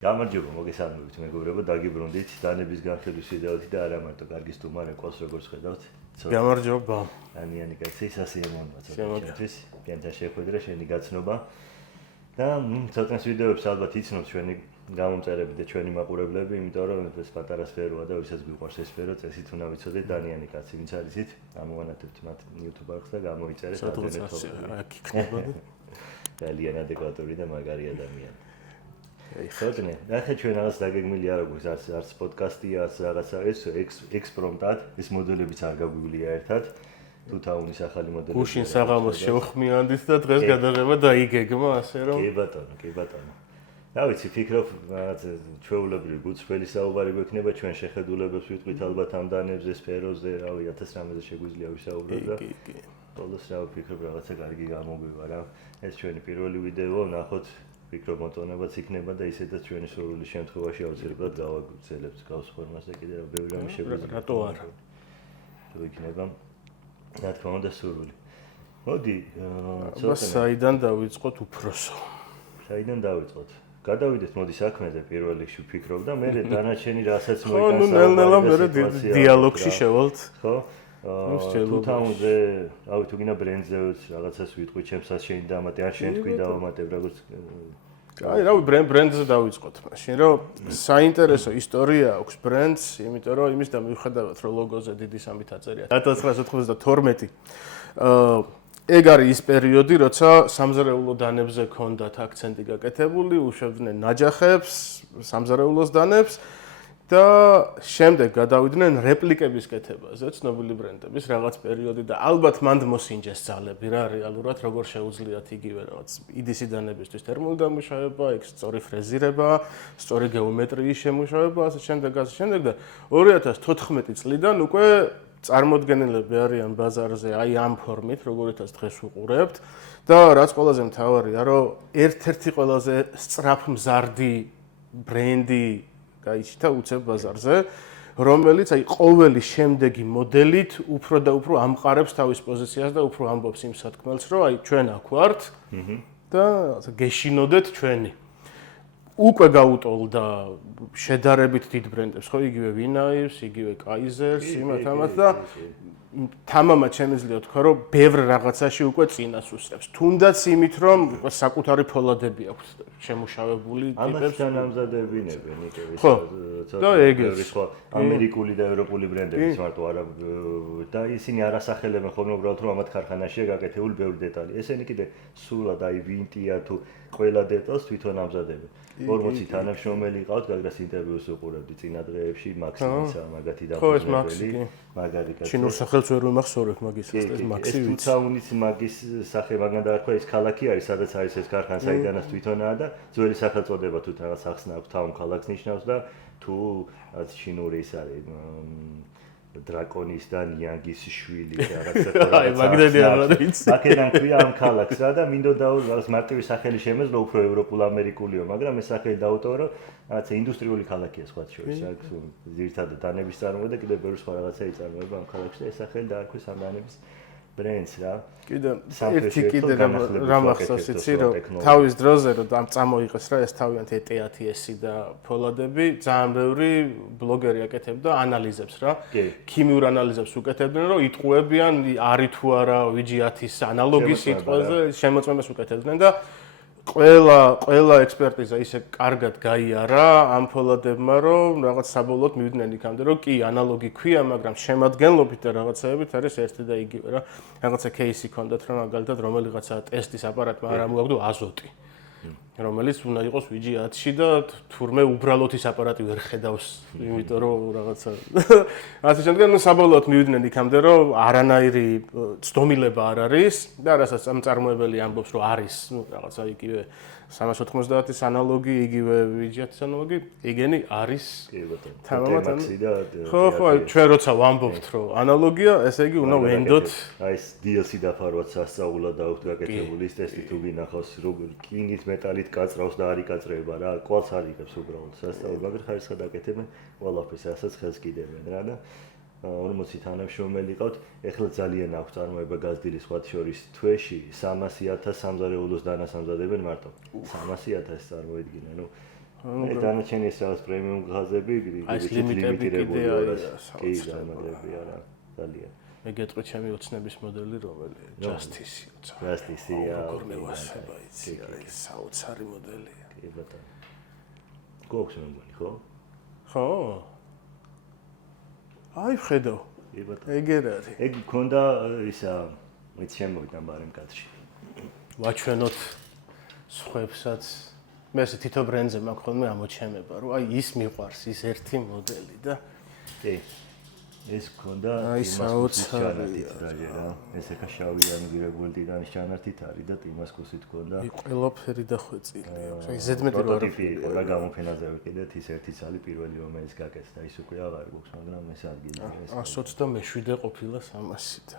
გამარჯობა, მოგესალმებით მეგობრებო, დაგიბრუნდით დანების განხილვის ვიდეოთი და არა მარტო კარგი სტუმარი ყავს როგორც ხედავთ. გამარჯობა. ანიანი კაცი, სასიამოვნოა ჩვენთვის, კენთა შეხვედრა, შენი გაცნობა. და ცოტას ვიდეოებს ალბათ იცნობთ ჩვენი გამომწერები და ჩვენი მაყურებლები, იმიტომ რომ ეს პატარა სფეროა და ვისაც გვიყვარს ეს სფერო, წესით უნდა ვიცოდეთ დანიანი კაცი, ვინც არის იცით, ამოვანათებთ მათ YouTube არხს და გამოიწერეთ ადრესად. ძალიან ადეკვატური და მაგარი ადამიანი. ხოდნე, ნახე ჩვენ რაღაც დაგეგმილია როგორც არც პოდკასტია, არც რაღაცა ეს ექსპრომტად, ეს მოდელებიც არ გაგვივლია ერთად. თუ თაუნის ახალი მოდელები. გუშინ საღამოს შევხმიანდით და დღეს გადაღება დაიგეგმა, ასე რომ. კი ბატონო. რა ვიცი, ფიქრობ, რაღაც ჩვეულებრივი გულწრფელი საუბარი გვექნება ჩვენ შეხედულებებს ვიტყვით ალბათ ამ დანებზე, სფეროზე, რავი, 1000 რამეზე შეგვიძლია ვისაუბროთ და კი. ბოლოს რა ვფიქრობ, რაღაცა კარგი გამოგვივა რა. ეს ჩვენი პირველი ვიდეო, ნახოთ ვფიქრობ მოტონებაც იქნება და ისედაც ჩვენი სურვილის შემთხვევაში აუცილებლად გავაგრძელებთ გავს ფორმას და კიდევ ბევრი რამე შეგვიძლია. რატო არა? თუ იქნება რა თქმა უნდა სურვილი. მოდი, საიდან დავიწყოთ უფროსო? საიდან დავიწყოთ? გადავიდეთ მოდი საქმეზე პირველ რიგში ვფიქრობ და მე დანარჩენი რასაც მოიგონს ნელ-ნელა მე დიალოგში შევალთ. ხო? თუ თამზე, რავი თუ გინდა ბრენდზე რაღაცას ვიტყვი, ჩემსაც შენ დამატე, ან შენ თქვი დავამატებ როგორც აი, რავი, ბრენდზე დავიწყოთ მაშინ, რომ საინტერესო ისტორია აქვს ბრენდს, იმიტომ რომ იმის და მიუხედავად რომ ლოგოზე დიდი სამით აწერია 1992. ეგ არის ის პერიოდი, როცა სამზარეულო დანებზე ჰქონდათ აქცენტი გაკეთებული, უშვებდნენ ნაჯახებს, სამზარეულოს დანებს და შემდეგ გადავიდნენ რეპლიკების კეთებაზე, ცნობილი ბრენდების რაღაც პერიოდი და ალბათ მანდ მოსინჯეს ძალები რა რეალურად როგორ შეუძლიათ იგივე რაღაც იდისი დანებისთვის თერმული დამუშავება, ეგ სწორი ფრეზირება, სწორი გეომეტრიის შემუშავება, ასე შემდეგ და 2014 წლიდან უკვე წარმოდგენილები არიან ბაზარზე აი ამ ფორმით, როგორითაც დღეს ვუყურებთ და რაც ყველაზე მთავარია, რომ ერთ-ერთი ყველაზე სწრაფმზარდი ბრენდი გაიჩნდა უცებ ბაზარზე, რომელიც აი ყოველი შემდეგი მოდელით უფრო და უფრო ამყარებს თავის პოზიციას და უფრო ამბობს იმ სათქმელს, რომ აი ჩვენ აქ ვართ და გეშინოდეთ ჩვენი. უკვე გაუტოლდა შედარებით დიდ ბრენდებს, ხო, იგივე ვინაირს, იგივე კაიზერს, იმათ და თამამად შემიძლია თქვა, რომ ბევრ რაღაცაში უკვე წინას უსწრებს. თუნდაც იმით, რომ უკვე საკუთარი ფოლადები აქვს შემუშავებული ტიპებს. ამას განამზადებინებენ იგივე და ეგეც ხო, ამერიკული და ევროპული ბრენდების მარტო არა და ისინი არასახელებენ ხოლმე უბრალოდ რომ ამათ ქარხანაშია გაკეთებული ბევრი დეტალი. ესენი კიდე სულად აი ვინტია თუ ყველა დეტალს თვითონ ამზადებენ. 40 თანამშრომელი ყავთ, გაგრას ინტერვიუს უყურებდი წინა დღეებში, მაქსიმისა მაგათი დაფუძნებელი, მაგარი კაცი. ჩინურ სახელს ვერ ვიმახსოვრებ მაგის ეს მაქსი ვიცი. ეს თუცაუნის მაგის სახე მაგან დაარქვა, ეს ქალაქი არის, სადაც არის ეს ქარხანა, საიდანაც თვითონაა და ძველი სახელწოდება თუ რაღაც ახსნა აქვს, თაუნ ქალაქს ნიშნავს და თუ რაც ჩინური ის არის დრაკონის და ნიანგის შვილი რაღაცა აი მაგდენი არ ვიცი. აქედან ქვია ამ ქალაქს რა და მინდოდა რაღაც მარტივი სახელი შემეძლო უფრო ევროპულ ამერიკულიო, მაგრამ ეს სახელი დაუტოვო რომ რაღაცა ინდუსტრიული ქალაქია სხვა შორის, აქ ძირითადად დანების წარმოება და კიდევ ბევრი სხვა რაღაცა იწარმოება ამ ქალაქში და ეს სახელი დაარქვეს ამ დანების ბრენდს რა. კიდე ერთი რამ ახსოვს იცი რომ თავის დროზე რომ წამოიღეს რა ეს თავიანთი ETATS-ი და ფოლადები, ძალიან ბევრი ბლოგერი აკეთებდა ანალიზებს რა. ქიმიურ ანალიზებს უკეთებდნენ რომ იტყუებიან არის თუ არა VG10-ის ანალოგი სიტყვაზე, შემოწმებას უკეთებდნენ და ყველა ექსპერტიზა ისე კარგად გაიარა ამ ფოლადებმა, რომ რაღაც საბოლოოდ მივიდნენ იქამდე, რომ კი ანალოგი ქვია, მაგრამ შემადგენლობით და რაღაცეებით არის ერთი და იგივე რა. რაღაცა кейსი ჰქონდათ, რომ მაგალითად რომელიღაცა ტესტის აპარატმა არ ამოაგდო აზოტი, რომელიც უნდა იყოს VG10-ში და თურმე უბრალოდ ის აპარატი ვერ ხედავს, იმიტომ რომ რაღაცა ასე შემდეგ, ну საბოლოოდ მივიდნენ იქამდე, რომ არანაირი ცდომილება არ არის და რასაც წარმოებელი ამბობს, რომ არის, ну რაღაცა იგივე 390-ის ანალოგი, იგივე VG10-ის ანალოგი, ეგენი არის. თამამად ხო, ჩვენ როცა ვამბობთ, რომ ანალოგია, ესე იგი უნდა ვენდოთ აი ეს DLC დაფარვაც სასწაულად დაუხთ გაკეთებული ის ტესტი თუ გინახავს, როგორ კინით მეტალით კაწრავს და არ იკაწრება რა, კვალს არ იღებს უბრალოდ სასწაულად, მაგრამ ხარისხად აკეთებენ ყველაფერს, რასაც ხელს კიდევენ რა და 40 თანამშრომელი ყავთ, ეხლა ძალიან აქვს წარმოება გაზრდილი სხვა შორის თვეში 300,000 სამზარეულოს დანას ამზადებენ მარტო. 300,000 წარმოიდგინე, ну დანარჩენი ეს რაღაც პრემიუმ ღაზები, ლიმიტირებული კი გამოდები არა ძალიან. მე გეტყვი ჩემი ოცნების მოდელი რომელია? Justice-ი. Justice-ია. როგორ მევასება იცი, აი საოცარი მოდელია. კი ბატონო. გოქს მეგონი, ხო? ხო. აი ხედავ. კი ბატონო. ეგ არ არის. ეგ მქონდა ისა, მეც შემოვიდა ბარემ კადრში. ვაჩვენოთ სხვებსაც. მე ეს თითო ბრენდზე მაქვს ხოლმე ამოჩემება, რომ აი ის მიყვარს ის ერთი მოდელი და კი. ეს მქონდა საოცარია რა. ეს ეხა შავი ანგვირებული ტიტანის ჩანართით არის და ტიმასკუსით მქონდა. ყველაფერი დახვეწილია. აი ზედმეტი პროტოტიპი იყო რა გამოფენაზე ვიყიდეთ ის ერთი ცალი პირველი რომელიც გაკეთდა ის უკვე აღარ გვაქვს მაგრამ ეს ადგილი ეს 127 ყოფილა 300-ით.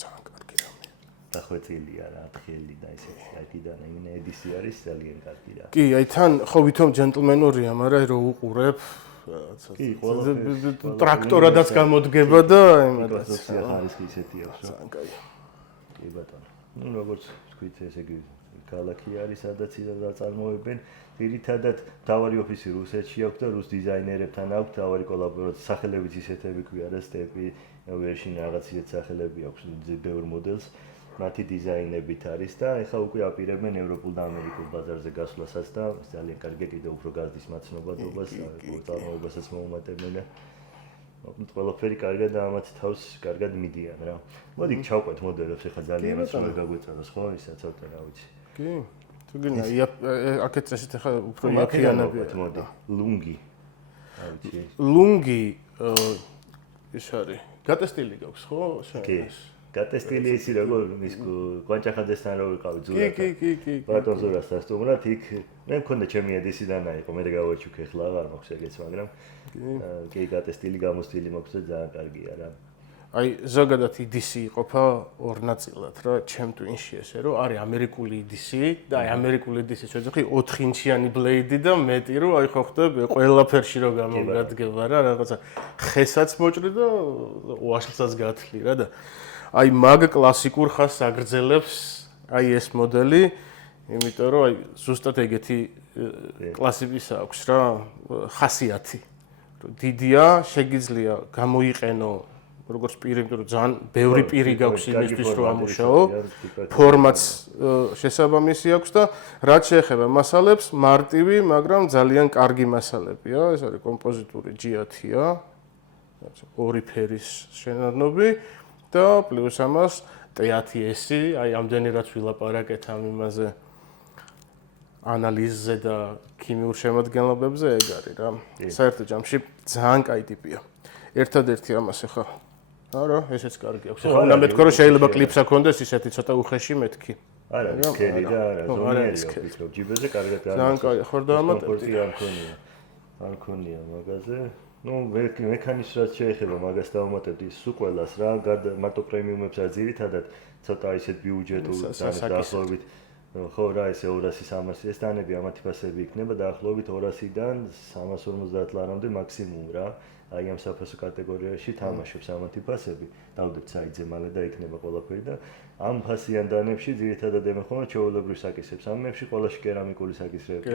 ძალიან კარგი რამე. დახვეწილია რა თხელი და ესეთი აიდიდან იმენ ედისი არის ძალიან კარგი რა. კი, აი თან ხო ვითომ ჯენტლმენორია, მაგრამ რო უყურებ ტრაქტორადაც გამოდგება და იმედაც ხარისხი ისეთი აქვს რა. ძალიან კაი. კი ბატონო. ნუ როგორც ვთქვით, ესე იგი ქალაქი არის, სადაც დაწარმოებენ. ძირითადად თავარი ოფისი რუსეთში აქვს და რუს დიზაინერებთან აქვს თავარი კოლაბორაცია. სახელებიც ისეთები ქვია რა, სტეპი, ვერშინ რაღაც ისეთ სახელები აქვს ბევრ მოდელს. მათი დიზაინებით არის და ეხლა უკვე აპირებენ ევროპულ და ამერიკულ ბაზარზე გასვლასაც და ძალიან კარგია კიდევ უფრო გაზდის მაცნობადობას, წარმოებასაც მოუმატებენ და მოკლედ ყველაფერი კარგად და ამათ თავს კარგად მიდიან რა. მოდი ჩავყვეთ მოდელებს ეხლა ძალიანაც უნდა გაგვეწადოს ხო ისა ცოტა რა ვიცი. კი. თუ გინდა აქეთ წესით ეხლა უფრო იაფიანებია. მოდი. ლუნგი. რა ვიცი. ლუნგი ის არის. გატესტილი გაქვს ხო? კი. გატესტილი ისი როგორ ის კვანჭახაძესთან რო ვიყავი ძურად. კი. ბატონ ზურასთან სტუმრად იქ მე მქონდა ჩემი ედისიდან აიყო მე გავაჩუქე ახლა აღარ მაქვს ეგეც მაგრამ კი გატესტილი გამოსტილი მაქვს და ძალიან კარგია რა. აი ზოგადად EDC იყოფა ორ ნაწილად რა ჩემ ტვინში ესე რომ არის ამერიკული EDC და აი ამერიკული EDC შეძახი 4 ინჩიანი ბლეიდი და მეტი რომ აი ხო ხდება ყველაფერში რო გამოგადგება რა რაღაცა ხესაც მოჭრი და უაშლსაც გათლი რა და აი მაგ კლასიკურ ხას აგრძელებს აი ეს მოდელი, იმიტომ რომ აი ზუსტად ეგეთი კლასების აქვს რა ხასიათი. დიდია, შეგიძლია გამოიყენო როგორც პირი, იმიტომ რომ ძალიან ბევრი პირი გაქვს იმისთვის რომ ამუშაო. ფორმაც შესაბამისი აქვს და რაც შეეხება მასალებს, მარტივი, მაგრამ ძალიან კარგი მასალებია. ეს არის კომპოზიტური G10-ია. ორი ფერის შენარნობი. და პლუს ამას T10S-ი, აი ამდენი რაც ვილაპარაკეთ ამ იმაზე ანალიზზე და ქიმიურ შემადგენლობებზე ეგ არის რა. საერთო ჯამში ძალიან კაი ტიპია. ერთადერთი ამას ახლა არა, ესეც კარგი აქვს. ახლა უნდა მეთქო რომ შეიძლება კლიპს აქონდეს ისეთი ცოტა უხეში მეთქი. არა, სკერი რა, ზომიერია, ვფიქრობ, ჯიბეზე კარგად არის. ძალიან კაი, ხარ დაამატებდი. არ ქონია მაგაზე. ნუ მექანიზმს შეეხება მაგას დავუმატებდი სულ ყველას რა, გარდა მარტო პრემიუმებს არ ძირითადად ცოტა ისეთ ბიუჯეტულ დაახლოებით ხო რა ესე 200-300 ეს დანები ამათი ფასები იქნება დაახლოებით 200-დან 350 ლარამდე მაქსიმუმ რა. აი ამ საფასო კატეგორიაში თამაშობს ამათი ფასები. დავდებთ საიტზე მალე და იქნება ყველაფერი და ამ ფასიან დანებში ძირითადად ემეხება ჩვეულებრივ საკისებს. ამებში ყველაში კერამიკული საკისრები.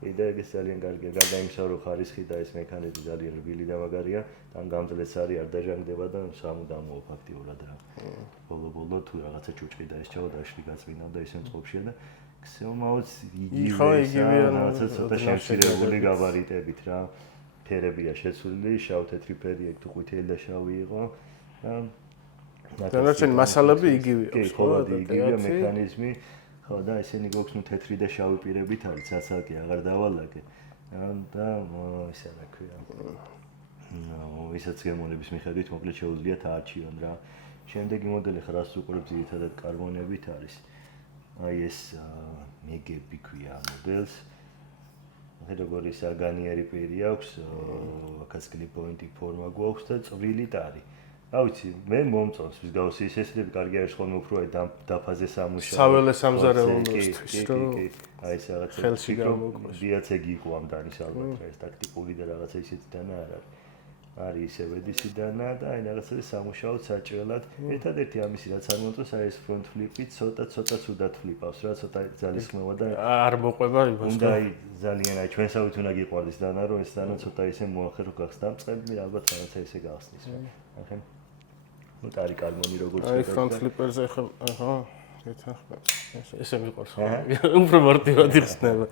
იდეა ძალიან კარგია. გარდა იმისა, რომ ხარისხი და ეს მექანიზმი ძალიან რბილი და მაგარია, თან გამძლეც არის, არ დაჟანგდება და სამუდამოა ფაქტიურად რა. ბოლო თუ რაღაცა ჭუჭყი და ეს ჩავა დაშლი გაწმინდა და ისე წყობშია და ქსელმაოც იგივეა, რაღაცა ცოტა შემცირებული გაბარიტებით რა. ფერებია შეცვლილი, შავ-თეთრი ფერი ეგ თუ ყვითელი და შავი იყო. დანარჩენი მასალები იგივეა. კი, ხოლმე იგივეა მექანიზმი. ხო და ესენი გვაქვს ნუ თეთრი და შავი პირებით არის, ცაცაკი აღარ დავალაგე. და ისე რა ქვია. ისაც გემონების მიხედვით მოკლედ შეუძლიათ აარჩიონ რა. შემდეგი მოდელი ხრას უყურებს ძირითადად კარბონებით არის. აი ეს მეგები ქვია მოდელს. როგორი საგანიერი პირი აქვს, აქაც კლიპ-პოინტი ფორმა გვაქვს და წვრილი ტარი. რა ვიცი, მე მომწონს მსგავსი ესეთები კარგი არის ხოლმე უფრო აი დაფაზე სამუშაო. საველე სამზარეულოსთვის რომ აი ეს რაღაცა ხელში გამოგვიყვეს. დიაც ეგ იყო ამ დანის ალბათ რა ეს ტაქტიკული და რაღაცა ისეთი დანა არ არის. არის ისევ ედისიდანა და აი რაღაცა სამუშაოდ საჭრელად. ერთადერთი ამისი რაც არ მომწონს აი ეს front flip-ი ცოტა ცუდად ფლიპავს რა, ცოტა ძალისხმევა და არ მოყვება იმას. უნდა აი ძალიან აი ჩვენსავით უნდა გიყვარდეს დანა რომ ეს დანა ცოტა ისე მოახერო გახსნა მწყები ალბათ რაღაცა ისე გახსნის რა. ახლა ნუ ტარი კალმონი როგორც აი front flipper-ზე ხო ესე მიყვარს ხო? უფრო მარტივად იხსნება.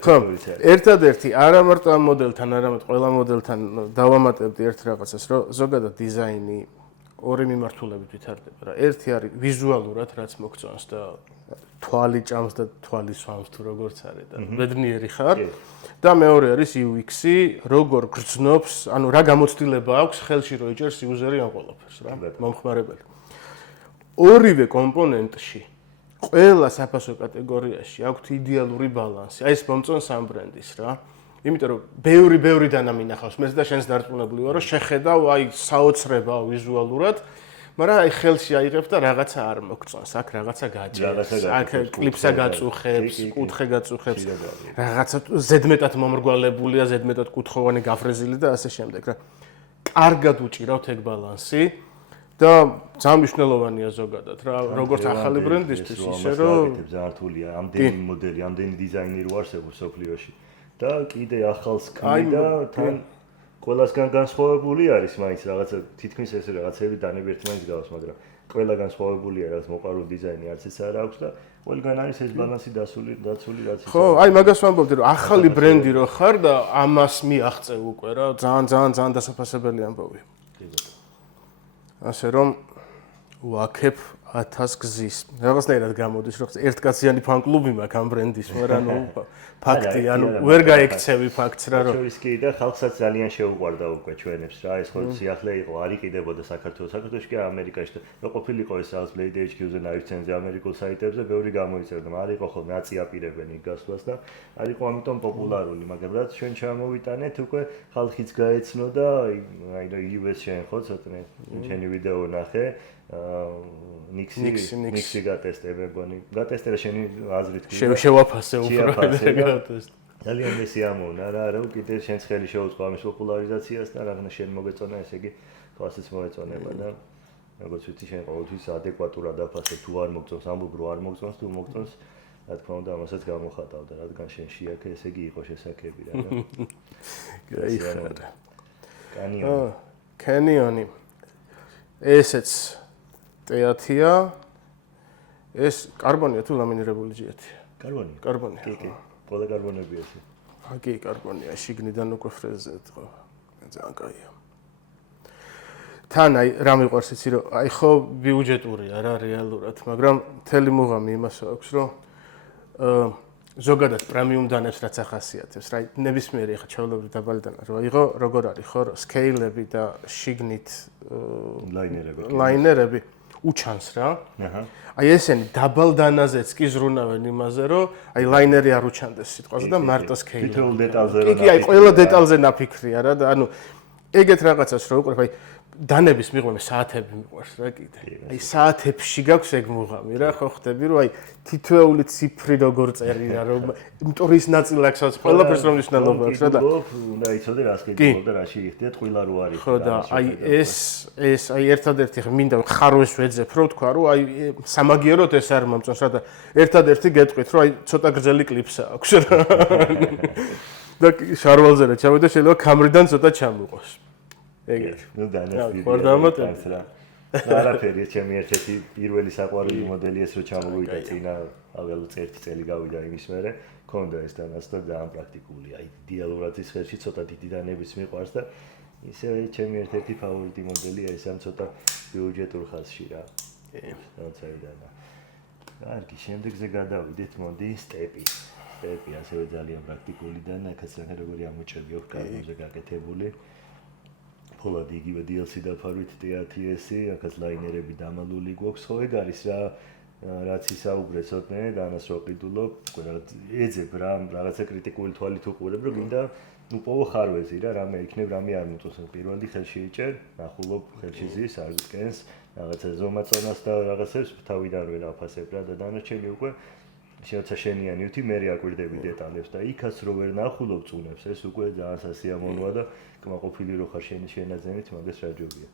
ხო, ერთადერთი არა მარტო ამ მოდელთან, არამედ ყველა მოდელთან დავამატებდი ერთ რაღაცას, რომ ზოგადად დიზაინი ორი მიმართულებით ვითარდება რა. ერთი არის ვიზუალურად რაც მოგწონს და თვალი ჭამს და თვალი სვამს თუ როგორც არის და ბედნიერი ხარ. და მეორე არის UX-ი, როგორ გრძნობს, ანუ რა გამოცდილება აქვს ხელში რო იჭერს იუზერი ამ ყველაფერს რა, მომხმარებელი. ორივე კომპონენტში ყველა საფასო კატეგორიაში აქვს იდეალური ბალანსი. აი ეს მომწონს ამ ბრენდის რა. იმიტომ რომ ბევრი დანა მინახავს მე და შენს დარწმუნებული ვარ რომ შეხედავ აი საოცრება ვიზუალურად, მაგრამ აი ხელში აიღებ და რაღაცა არ მოგწონს. აქ რაღაცა გაჭირს. აქ კლიპსა გაწუხებს, კუთხე გაწუხებს. რაღაცა ზედმეტად მომრგვალებულია, ზედმეტად კუთხოვანი გაფრეზილი და ასე შემდეგ რა. კარგად უჭირავთ ეგ ბალანსი. და ძალიან მნიშვნელოვანია ზოგადად რა, როგორც ახალი ბრენდისთვის, ისე რომ ძალიან რთულია, ამდენი მოდელი, ამდენი დიზაინი რო არსებობს სოფლიოში და კიდე ახალს ქმნი და თან ყველასგან განსხვავებული არის მაინც რაღაცა თითქმის ეს რაღაცები დანები ერთმანეთს გავს, მაგრამ ყველა განსხვავებულია, რაც მოყარულ დიზაინი არც ეს არ აქვს და ყველგან არის ეს ბალანსი დაცული, რაც ის. ხო, აი მაგას ვამბობდი, რომ ახალი ბრენდი რო ხარ და ამას მიაღწევ უკვე რა, ძალიან დასაფასებელი ამბავია. ასე რომ ვაქებ 1000 გზის. რაღაცნაირად გამოდის, რომ ერთკაციანი ფან-კლუბი მაქვს ამ ბრენდის, მაგრამ ნუ ფაქტი, ანუ ვერ გაიქცევი ფაქტს რა, რომ შორის კი და ხალხსაც ძალიან შეუყვარდა უკვე ჩვენებს რა, ეს ხო სიახლე იყო, არ იყიდებოდა საქართველოს. საქართველოში კი ამერიკაში და რო ყოფილიყო ეს რაღაც Blade HQ-ზე ნაირცენზე ამერიკულ საიტებზე, ბევრი გამოიწერდა, არ იყო ხოლმე აწიაპირებენი გასვლას და არ იყო ამიტომ პოპულარული, მაგრამ რაც ჩვენ ჩამოვიტანეთ, უკვე ხალხიც გაეცნო და აი US შენ ხო ცოტნე ჩვენი ვიდეო ნახე. ნიქსი გატესტე მეგონი. გატესტე რა შენი აზრით კი. შევაფასე უფრო გატესტე. ძალიან მესი ამონა რა, კიდე შენს ხელი შეუწყო ამის პოპულარიზაციას და რაღაცა შენ მოგეწონა, ესე იგი თვალსიც მოეწონება და როგორც ვიცი შენ ყოველთვის ადეკვატურად დაფასებ თუ არ მოგწონს, ამბობ რომ არ მოგწონს, თუ მოგწონს, რა თქმა უნდა ამასაც გამოხატავ და რადგან შენში აქ ესე იგი იყო შესაძლებელი რა. გაიხარა. კანიონი. კანიონი. ესეც ტეათია. ეს კარბონია თუ ლამინირებული ჯიათია? კარბონია. კარბონია. კი. ყველა კარბონებია ეს. კი, კარბონია, შიგნიდან უკვე ფრეზეთ ხო. ძალიან კაია. თან აი რა მიყვარს იცი რომ აი ხო ბიუჯეტურია რა რეალურად, მაგრამ მთელი მუღამი იმას აქვს რომ ზოგადად პრემიუმ დანებს რაც ახასიათებს, რა ნებისმიერი ხა ჩაოლებრი დაბალი დანა რო აიღო, როგორ არის ხო სკეილები და შიგნით ლაინერები უჩანს რა. აი ესენი დაბალ დანაზეც კი ზრუნავენ იმაზე რომ აი ლაინერი არ უჩანდეს სიტყვაზე და მარტო სკეილი. თითოეულ დეტალზე რა. კი, აი ყველა დეტალზე ნაფიქრია რა და ანუ ეგეთ რაღაცას რო უყურებ აი დანების მიღმა საათები მიყვარს რა კიდე. აი საათებში გაქვს ეგ მუღამი რა ხო ხდები რომ აი თითოეული ციფრი როგორ წერია რომ იმიტომ ის ნაწილაკსაც ყველაფერს რომ მნიშვნელობა აქვს რა და უნდა იცოდე რას კიდევ და რაში იხდია ტყუილა რო არის. ხო და აი ეს აი ერთადერთი მინდა ხარვეს ვეძებ რომ თქვა რომ აი სამაგიეროდ ეს არ მომწონს რა და ერთადერთი გეტყვით რომ აი ცოტა გრძელი კლიპსა აქვს რა. და შარვალზე რა ჩავიდა შეიძლება კამრიდან ცოტა ჩამოყოს. ეგეთი. ნუ დანასტი რა. არაფერი, ჩემი ერთ-ერთი პირველი საყვარელი მოდელი ეს რო ჩამოვიდა წინა, ალბათ ერთი წელი გავიდა იმის მერე, ქონდა ეს დანასტი ძალიან პრაქტიკულია. აი იდეალურად ის ხელში ცოტა დიდი დანების მიყვარს და ისე ჩემი ერთ-ერთი ფავორიტი მოდელია ეს ამ ცოტა ბიუჯეტურ ხაზში რა. როცა კარგი, შემდეგზე გადავიდეთ, მოდი სტეპი. სტეპი ასევე ძალიან პრაქტიკული და ნახეთ როგორი ამოჭრები აქვს კარგზე გაკეთებული. ფულად იგივე DLC დაფარვით TATS-ი, აქაც ლაინერები დამალული გვაქვს, ხო ეგ არის რა, რაც ისაუბრე ცოტნე, განას რო ყიდულობ, ეძებ რა, რაღაცა კრიტიკული თვალით უყურებ, რომ გინდა უპოვო ხარვეზი რა, რამე იქნებ, რამე არ მოწონს. პირველი ხელში იჭერ, ნახულობ, ხელში ზის, არ გკენს, რაღაცა ზომაწონას და რაღაცებს თავიდან ვერ აფასებ რა და დანარჩენი უკვე შეოცა შენიანი უთი მე აკვირდები დეტალებს და იქაც რო ვერ ნახულობ წუნებს ეს უკვე ძალიან სასიამოვნოა და კმაყოფილი რო ხარ შენაძენით მაგას რა ჯობია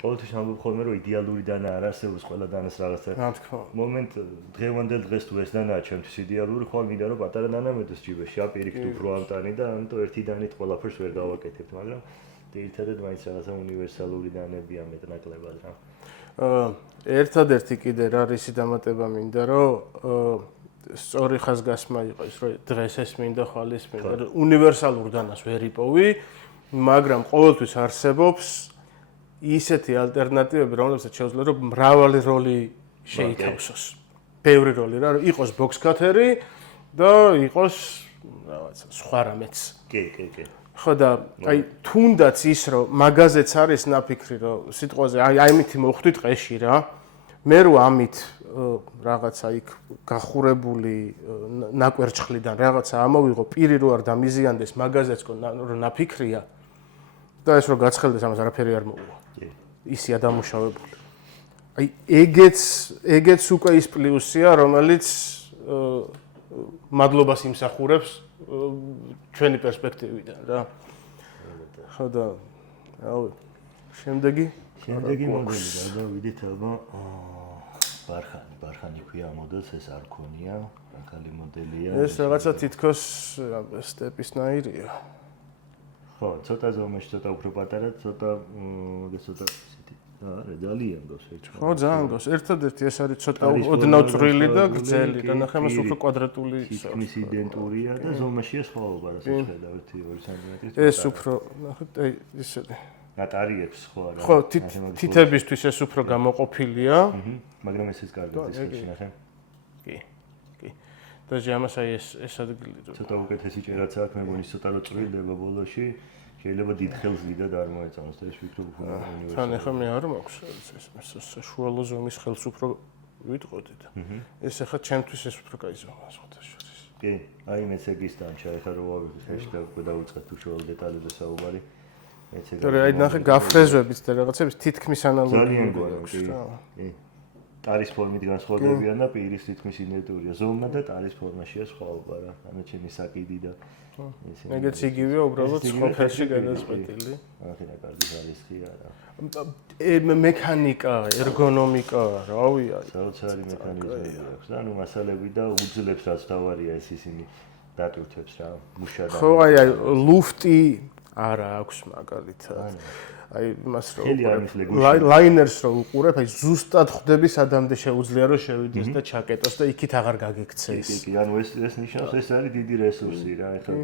ყოველთვის ამბობ ხოლმე რომ იდეალური დანა არ არსებობს ყველა დანას რაღაცა რა თქმა უნდა მომენტ დღევანდელ დღეს თუ ეს დანაა ჩემთვის იდეალური ხვალ მინდა რომ პატარა დანა მეთოს ჯიბეში აპირიქით უფრო ამტანი და ამიტომ ერთი დანით ყველაფერს ვერ გავაკეთებთ მაგრამ ერთადერთ მაინც რაღაცა უნივერსალური დანებია მეტნაკლებად რა ერთადერთი კიდე რა რისი დამატება მინდა რომ სწორი ხაზგასმა იყო ის რომ დღეს ეს მინდა ხვალ ის მინდა უნივერსალურ დანას ვერ იპოვი მაგრამ ყოველთვის არსებობს ისეთი ალტერნატივები რომლებსაც შეუძლია რომ მრავალი როლი შეითავსოს ბევრი როლი რა იყოს ბოქსკათერი და იყოს რაღაცა სხვა რამეც კი ხო და აი თუნდაც ის რომ მაგაზეც არის ნაფიქრი რომ სიტყვაზე აი ამითი მოხვდით ყეში რა მე რო ამით რაღაცა იქ გახურებული ნაკვერჩხლიდან რაღაცა ამოვიღო პირი რო არ დამიზიანდეს მაგაზეც რომ ნაფიქრია და ეს რო გაცხელდეს ამას არაფერი არ მოუვა ისია დამუშავებული აი ეგეც უკვე ის პლუსია რომელიც მადლობას იმსახურებს ჩვენი პერსპექტივიდან რა ხო და რავი შემდეგი მოდელი გადავიდით ალბა ბარხანი ქვია მოდელს ეს არ ქონია ახალი მოდელია ეს რაღაცა თითქოს სტეპისნაირია ხო ცოტა ზომაში ცოტა უფრო პატარა ცოტა არა ძალიან გოს ერთად ხო ძალიან გოს ერთადერთი ეს არის ცოტა ოდნავ წვრილი და გრძელი და ნახე მას უფრო კვადრატული ის იდენტურია და ზომაშია სხვაობა რასაც ხედავ 1-2 სანტიმეტრი ეს უფრო ნახე ისე ნატარიებს ხო არა ხო თითებისთვის ეს უფრო გამოყოფილია მაგრამ ესეც კარგია ეს ნახე კი და ჯამას აი ეს ადგილი ცოტა უკეთესი ჭერაც აქვს მეგონი ცოტა რო წვრილდება ბოლოში შეიძლება დიდ ხელს დიდად არ მოეწონოს და ეს ვფიქრობ უფრო უნივერსალური. თან ახლა მე არ მაქვს ეს საშუალო ზომის ხელს უფრო ვიტყოდი და ეს ახლა ჩემთვის ეს უფრო კაი ზომაა სხვათაშორის. კი, აი მეც ეგის დამჭა ახლა რო ვავიღე ჰეშტეგი უკვე დავუწყეთ უშუალო დეტალებზე საუბარი. მეც ეგ. თორე აი ნახე გაფრეზვებით და რაღაცების თითქმის ანალოგიური ძალიან გვაქვს რა. კი. ტარის ფორმით განსხვავდებიან და პირის თითქმის იდენტურია. ზომა და ტარის ფორმაშია სხვაობა რა. ანუ ჩემი საკიდი და ეგეც იგივეა უბრალოდ სხვა ხელში გადაწყვეტილი. ახლა რა კარგი ხარისხია რა. მექანიკა, ერგონომიკა, რავი არის. საოცარი მექანიზმები აქვს. ანუ მასალები და უძლებს რაც თავარია ეს ისინი დატვირთებს რა. მუშა და ხო აი ლუფტი არა აქვს მაგალითად. აი იმას რომ ლაინერს რო უყურებ, აი ზუსტად ხვდები სადამდე შეუძლია რომ შევიდეს და ჩაკეტოს და იქით აღარ გაგექცეს. კი, ანუ ეს ნიშნავს ეს არის დიდი რესურსი რა. ეხლა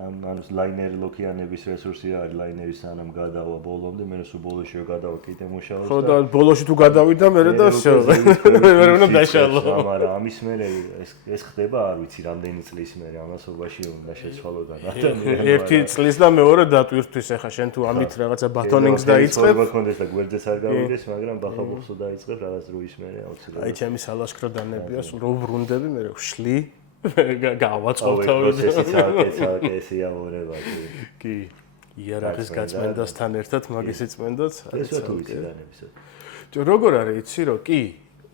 ანუ ლაინერი ლოქიანების რესურსი არის ლაინერი სანამ გადავა ბოლომდე, მე სულ ბოლოში გადავა კიდე მუშაობს და ხო და ბოლოში თუ გადავიდა მე და всё. მე უნდა დაშალო. მაგრამ ამის მერე ეს ხდება არ ვიცი რამდენი წლის მერე ამასობაში უნდა შეცვალო და ერთი წლის და მეორე დატვირთვის ახლა შენ თუ ამით რაღაცა ბატონინგს დაიწყებ. ხო, კონდეს და გვერდზეც არ გავიდეს, მაგრამ ბახაბუხსო დაიწყებ რაღაც დროის მერე აუცილებლად. აი ჩემი სალაშქრო დანებია, სულ რო ვრუნდები მე ვშლი. გავაწყობ თავი. ეს იაურება კი. იარაღის გაწმენდასთან ერთად მაგისი წმენდაც არის. ეს თუ ვიცი დანებისა. როგორ არის იცი რომ კი.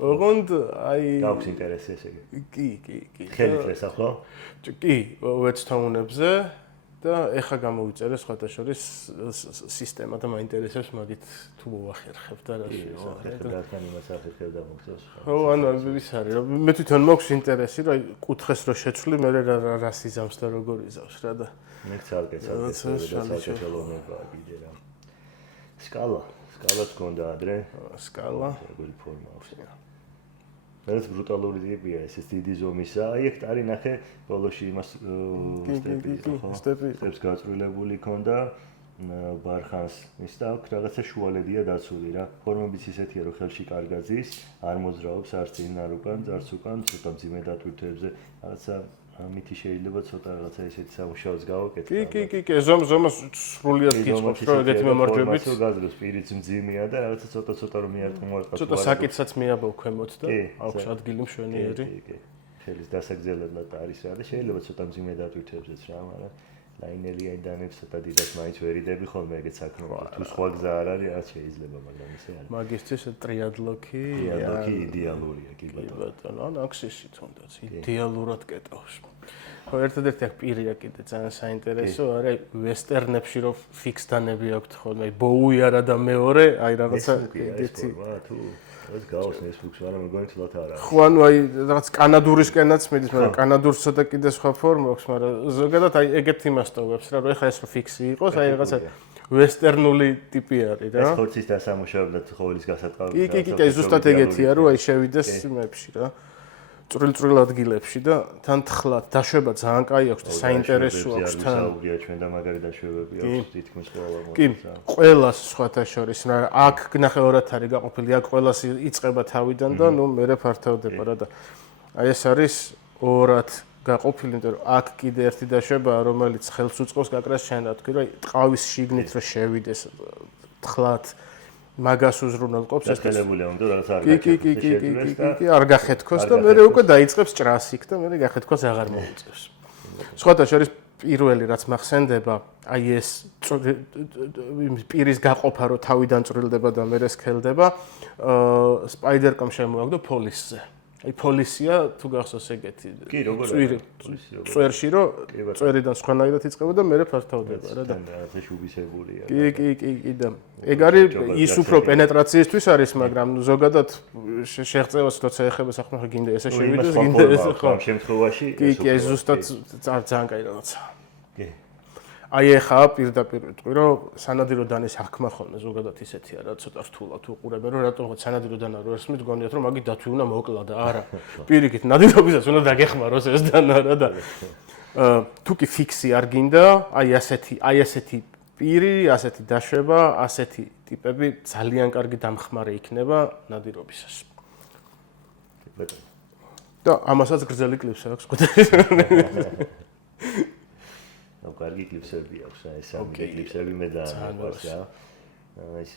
ოღონდ აი გაქვს ინტერესი ესე იგი. კი. ხელით ესახო? კი, ვეცთაუნებზე და ეხა გამოვიწერე სხვათა შორის სისტემა და მაინტერესებს მაგით თუ მოვახერხებ და რა შეიძლება. რადგან იმას ახერხებ და მოგწევს. ხო, ანუ ის არის რომ მე თვითონ მაქვს ინტერესი რომ კუთხეს რო შეცვლი მე რა სიზამს და როგორ იზავს რა და მე ცალკე ხელოვნება კიდე რა. სკალაც გქონდა ადრე. სკალა. როგორი ფორმა აქვს. ეს ბრუტალური ტიპია, ეს დიდი ზომისა. აი ეგ ტარი ნახე ბოლოში იმას სტეპს გაწვრილებული ქონდა ბარხანს. ის და აქ რაღაცა შუალედია დაცული რა. ფორმებიც ისეთია რომ ხელში კარგად ზის, არ მოძრაობს არც წინ არ უკან, არც უკან, ცოტა მძიმე დატვირთვებზე. რაღაცა ამითი შეიძლება ცოტა რაღაცა ესეთი სამუშაოც გავაკეთო. კი, ზომას სრულიად გიწყობს რომ ეგეთი მემარჯვებით გაძლევს პირიც მძიმეა და რაღაცა ცოტა რომ მიარტყმოარტყა. ცოტა საკითხსაც მიაბავ ქვემოთ და აქვს ადგილი მშვენიერი. კი. ხელის დასაგზელებლად არის რა და შეიძლება ცოტა მძიმე დატვირთვებზეც რა, მაგრამ ლაინელიანდანებს და დიდად მაინც ვერიდები ხოლმე ეგეთ საქმეებში. თუ სხვა გზა არ არის, რაც შეიძლება, მაგრამ ისე არის. მაგისტრის ტრიადლოკი იდეალურია, კი ბატონო, ან აქსისი თუნდაც იდეალურად კეტავს. ხო, ერთადერთი აქ პირია კიდე ძალიან საინტერესო, არის ვესტერნებში რომ ფიქსდანები აქვთ ხოლმე, აი ბოუი არა და მეორე, აი რაღაცა ეგეთი. თუ ეს გავს Netflix-ს, მაგრამ მეგონი თლათ არა. ხო, ანუ აი რაღაც კანადურისკენაც მიდის, მაგრამ კანადურს ცოტა კიდე სხვა ფორმა აქვს, მაგრამ ზოგადად აი ეგეთ იმასტოვებს რა, რომ ეხლა ეს რო ფიქსი იყოს, აი რაღაცა ვესტერნული ტიპი არის რა. ეს ხორცის დასამუშავებლად ხოვლის გასატყავი. კი, ზუსტად ეგეთია, რომ აი შევიდეს მეებში რა. წვრილ ადგილებში და თან თხლად დაშვება ძალიან კაი აქვს და საინტერესო აქვს თან. საუბრია ჩვენ და მაგარი დაშვებები აქვს თითქმის ყველა კი, ყველას სხვათა შორის, მაგრამ აქ ნახევარად არის გაყოფილი, აქ ყველას იწყება თავიდან და ნუ მერე ფართავდება რა და აი ეს არის ორად გაყოფილი, იმიტომ რომ აქ კიდე ერთი დაშვებაა, რომელიც ხელს უწყობს გაკრას შენ რა თქვი, რომ ტყავის შიგნით რომ შევიდეს თხლად მაგას უზრუნველყოფს ეს ხელებულია უნდა რაღაც არ გახეთქოს. კი, არ გახეთქოს და მე უკვე დაიწყებს ჭრას იქ და მე გახეთქოს აღარ მოუწევს. სხვათა შორის პირველი რაც მახსენდება, აი ეს პირის გაყოფა რო თავიდან წვრილდება და მე სქელდება, სპაიდერკომ შემოაგდო პოლისზე. აი პოლისია თუ გახსოვს ეგეთი. კი, როგორ წვირი. წვერში რო წვერიდან სხვანაირად იწყება და მე ფართავდება რა და რაღაცა შუბისებულია. კი და ეგ არის ის უფრო პენეტრაციისთვის არის, მაგრამ ზოგადად შეღწევას როცა ეხება სახმახა გინდა ესე შევიდეს, გინდა ესე ხო. ამ შემთხვევაში კი, ეს ზუსტად ძალიან კაი რაღაცა. კი. აი ეხა პირდაპირ ვიტყვი, რომ სანადირო დანის აღქმა ხოლმე ზოგადად ისეთია რა, ცოტა რთულად უყურებენ, რომ რატომ სანადირო დანა რო ესმით, გონიათ რომ მაგი დათვი უნდა მოკლა და არა. პირიქით ნადირობისას უნდა დაგეხმაროს ეს დანა რა და თუ კი ფიქსი არ გინდა, აი ასეთი პირი, ასეთი დაშვება, ასეთი ტიპები ძალიან კარგი დამხმარე იქნება ნადირობისას. და ამასაც გრძელი კლიპსი აქვს ყუთი. კარგი კლიპსები აქვს, ეს სამი კლიპსები მე ძალიან მიყვარს რა. ეს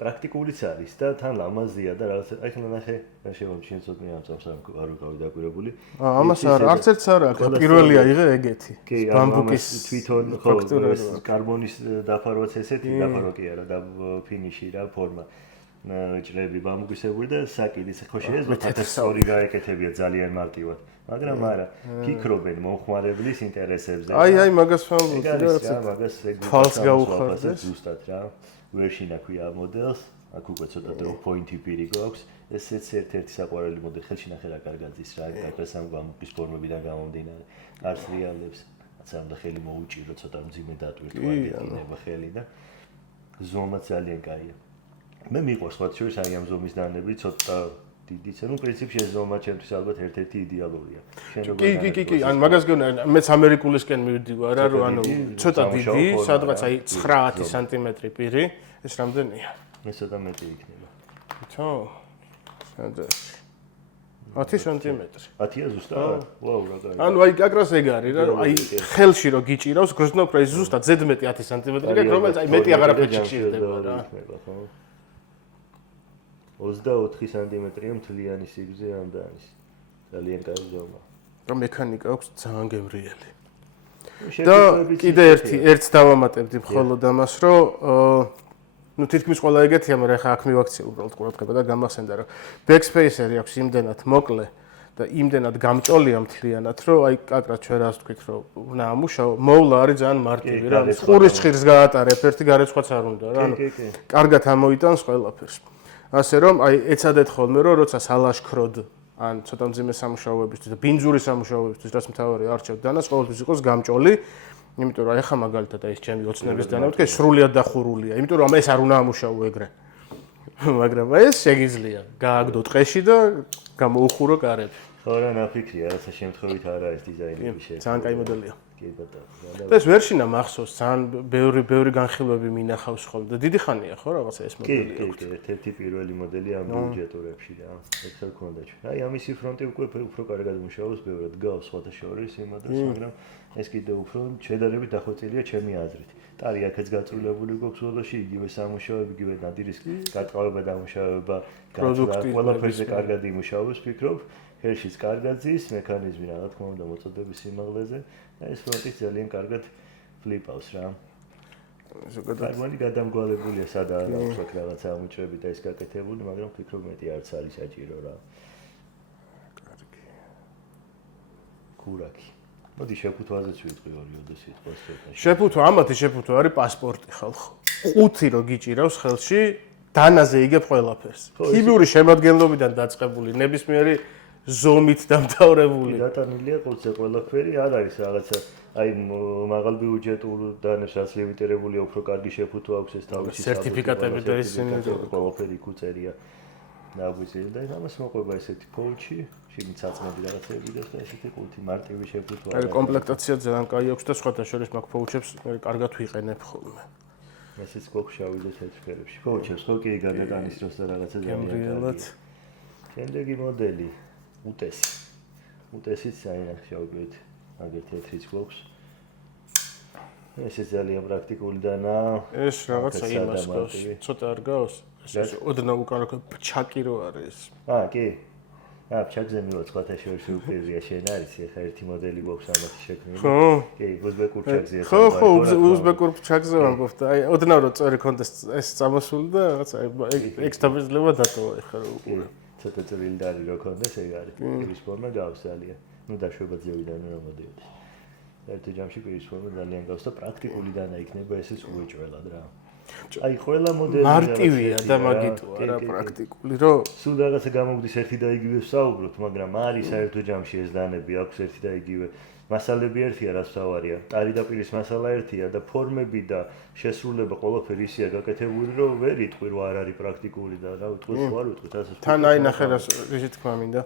პრაქტიკულიც არის და თან ლამაზია და რაღაც აი ხნა ნახე, რა შევამჩნიე ცოტნე ამ წამს არ ვიყავი დაკვირებული. ამას არც ერთს არ აქვს, პირველი აიღე ეგეთი. ბამბუკის თვითონ ხო კარბონის დაფარვაც ესეთი დაფარვა კი არა და ფინიში რა ფორმა. ჭრები ბამბუკისებური და საკიდის ხო შეიძლება 12 გაეკეთებია ძალიან მარტივად. მაგრამ არა, ფიქრობენ მომხმარებლის ინტერესებზე. აი მაგას ვამბობ, მაგას თვალს გაუხარდეს ზუსტად რა. ვერშინა ქვია მოდელს, აქ უკვე ცოტა drop point-ი პირი გვაქვს. ესეც ერთ-ერთი საყვარელი მოდელი, ხელში ნახე რა კარგად ის რა, გაკრესამ ბამბუკის ფორმებიდან გამომდინარე. კარს რეალებს, რაც ამ და ხელი მოუჭირო, ცოტა მძიმე დატვირთვა იქნება ხელი და ზომა ძალიან კაია. მე მიყვარს სხვა შორის აი ამ ზომის დანები ცოტა დიდიც, ну, პრინციპში ეს ზომა ჩემთვის ალბათ ერთ-ერთი იდეალურია. კი, ან მაგას გეუბნები, მეც ამერიკულისკენ მივდივარ რა, რომ ანუ ცოტა დიდი, სადღაც აი 9-10 სანტიმეტრი პირი, ეს რამდენია? მე ცოტა მეტი იქნება. თო. სადაც 10 სანტიმეტრი. 10-ია ზუსტად? ვაუ, რა კარგი. ანუ აი გაკრას ეგ არის რა, აი ხელში რო გიჭირავს, გრძნობს რა, ის ზუსტად ზედმეტი 10 სანტიმეტრი გაქვს, რომელიც აი მეტი აღარაფერში გჭირდება რა. 24 სანტიმეტრია მთლიანი სიგრძე ამ დანის. ძალიან კარგი ზომა. და მექანიკა აქვს ძალიან გემრიელი. და კიდე ერთს დავამატებდი მხოლოდ ამას, რომ ну თითქმის ყველა ეგეთია, მაგრამ ახლა აქ მივაქცია უბრალოდ ყურადღება და გამახსენდა, რომ backspacer-ი აქვს იმდენად მოკლე და იმდენად გამჭოლია მთლიანად, რომ აი კაკრა ჩვენ რას ვთქვით, რომ უნდა ამუშაო, მოვლა არის ძალიან მარტივი რა. ყურის ჭხირს გაატარებ, ერთი გარეცხვაც არ უნდა რა. ანუ კარგად ამოიტანს ყველაფერს. ასე რომ აი ეცადეთ ხოლმე რომ როცა სალაშქროდ ან ცოტა მძიმე სამუშაოებისთვის და ბინძური სამუშაოებისთვის რაც მთავარია არჩევთ დანას ყოველთვის იყოს გამჭოლი, იმიტომ რომ აი ხა მაგალითად აი ეს ჩემი ოცნების დანა ვთქვი სრულიად დახურულია, იმიტომ რომ ეს არ უნდა ამუშაო ეგრე. მაგრამ ეს შეგიძლია გააგდო ტყეში და გამოუხურო კარები. ხო რა ნაფიქრია, რაცა შემთხვევით არა ეს დიზაინები შეიძლება. ძალიან კაი მოდელია. კი ბატონო. და ეს ვერშინა მახსოვს, ძალიან ბევრი განხილვები მინახავს ხოლმე და დიდი ხანია ხო რაღაცა ეს მოდელი აქვს. კი, ერთ-ერთი პირველი მოდელი ამ ბიუჯეტურებში რა. ერთხელ ქონდა ჩვენ. აი ამისი ფრონტი უკვე უფრო კარგად მუშაობს, ბევრად გავს სხვათა შორის იმადას, მაგრამ ეს კიდე უფრო შედარებით დახვეწილია ჩემი აზრით. ტარი აქაც გაწვრილებული გვაქვს უდოში, იგივე სამუშაოები, იგივე ნადირის გატყავება, დამუშავება, პროდუქტი ყველაფერზე კარგად იმუშავებს, ფიქრობ. ხელშიც კარგად ზის, მექანიზმი რა თქმა უნდა მოწოდების სიმაღლეზე და ეს ფრონტიც ძალიან კარგად ფლიპავს რა. ზოგადად გადამგვალებულია სადაა აქვს აქ რაღაცა ამოჭრები და ეს გაკეთებული, მაგრამ ვფიქრობ მეტი არც არის საჭირო რა. კარგი. ქურაკი. მოდი შეფუთვაზეც ვიტყვი ორი სიტყვას ცოტა. შეფუთვა, ამათი შეფუთვა არის პასპორტი ხალხო. ყუთი რო გიჭირავს ხელში, დანაზე იგებ ყველაფერს. ქიმიური შემადგენლობიდან დაწყებული, ნებისმიერი ზომით დამთავრებული. დატანილია ყუთზე ყველაფერი, არ არის რაღაცა აი მაღალბიუჯეტურ დანებს რაც ლიმიტირებულია, უფრო კარგი შეფუთვა აქვს ეს თავისი სერტიფიკატები და ისინი ყველაფერი იქ უწერია. ნაგვიზიელ და ამას მოყვება ესეთი ფოუჩი, შიგნით საწმენდი რაღაცები და ესეთი ყუთი მარტივი შეფუთვა. აი კომპლექტაცია ძალიან კაი აქვს და სხვათა შორის მაგ ფოუჩებს კარგად ვიყენებ ხოლმე. ესეც გვაქვს შავი და თეთრ ფერებში. ფოუჩებს ხო კი გადატანის დროს და რაღაცა ძალიან კარგია. შემდეგი მოდელი უტესი. უტესიც აი შავით აგერ თეთრიც გვაქვს. ესეც ძალიან პრაქტიკული დანაა. ეს რაღაცა იმას გავს. ცოტა არ გავს? ეს ოდნავ უკან ფჩაკი რო არის. კი. ფჩაკზე მივაწყოთ შორში უპირია შენ არის ახლა ერთი მოდელი გვაქვს ამათი შექმნილი. ხო. კი, უზბეკურ ფჩაკზე. ხო, უზბეკურ ფჩაკზე ვამბობთ. აი ოდნავ რო წერი კონდეს ეს წამოსული და რაღაცა ექსტაბილება დატოვა ახლა რო უყურე. ცოტა წვრილი და რო კონდეს ეგ არის. ის ფორმა გავს ძალიან. ნუ დაშვება ძევიდან რა მოდიოდეს. ერთი ჯამში პირის ფორმა ძალიან გავს და პრაქტიკული დანა იქნება ესეც უეჭველად რა. აი ყველა მოდელი მარტივია და მაგიტოა რა პრაქტიკული რომ სულ რაღაცა გამოგდის ერთი და იგივე ვსაუბროთ, მაგრამ არის საერთო ჯამში ეს დანები აქვს ერთი და იგივე. მასალები ერთია, რაც თავარია. ტარი და პირის მასალა ერთია და ფორმები და შესრულება ყველაფერი ისეა გაკეთებული, რომ ვერ იტყვი რომ არ არის პრაქტიკული და რა ვიტყვი, ხო არ ვიტყვი, ასე. თან აი ნახე რისი თქმა მინდა.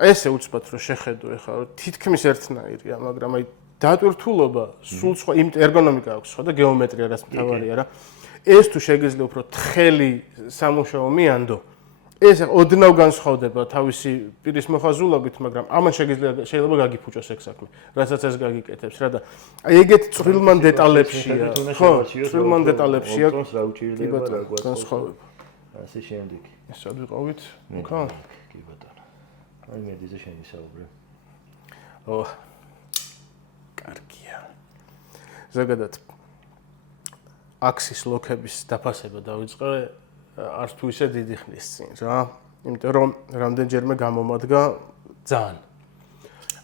ესე უცბად რომ შეხედო ეხლა რომ თითქმის ერთნაირია, მაგრამ აი დატვირთულობა სულ სხვა იმ ერგონომიკა აქვს სხვა და გეომეტრია რაც მთავარია რა. ეს თუ შეგიძლია უფრო თხელი სამუშაო მიანდო, ეს ოდნავ განსხვავდება თავისი პირის მოხაზულობით, მაგრამ ამან შეიძლება გაგიფუჭოს ეგ საქმე, რასაც ეს გაგიკეთებს რა და აი ეგეთ წვრილმან დეტალებშია, ხო, წვრილმან დეტალებშია რა უჭირდება რა განსხვავება. ასე შემდეგი. ეს სად ვიყავით? ხო. კი ბატონო. აი მედიზე შენი საუბრე. ო. კარგია. ზოგადად აქსის ლოქების დაფასება დავიწყე არც თუ ისე დიდი ხნის წინ რა. იმიტომ რომ რამდენჯერმე გამომადგა ძალიან.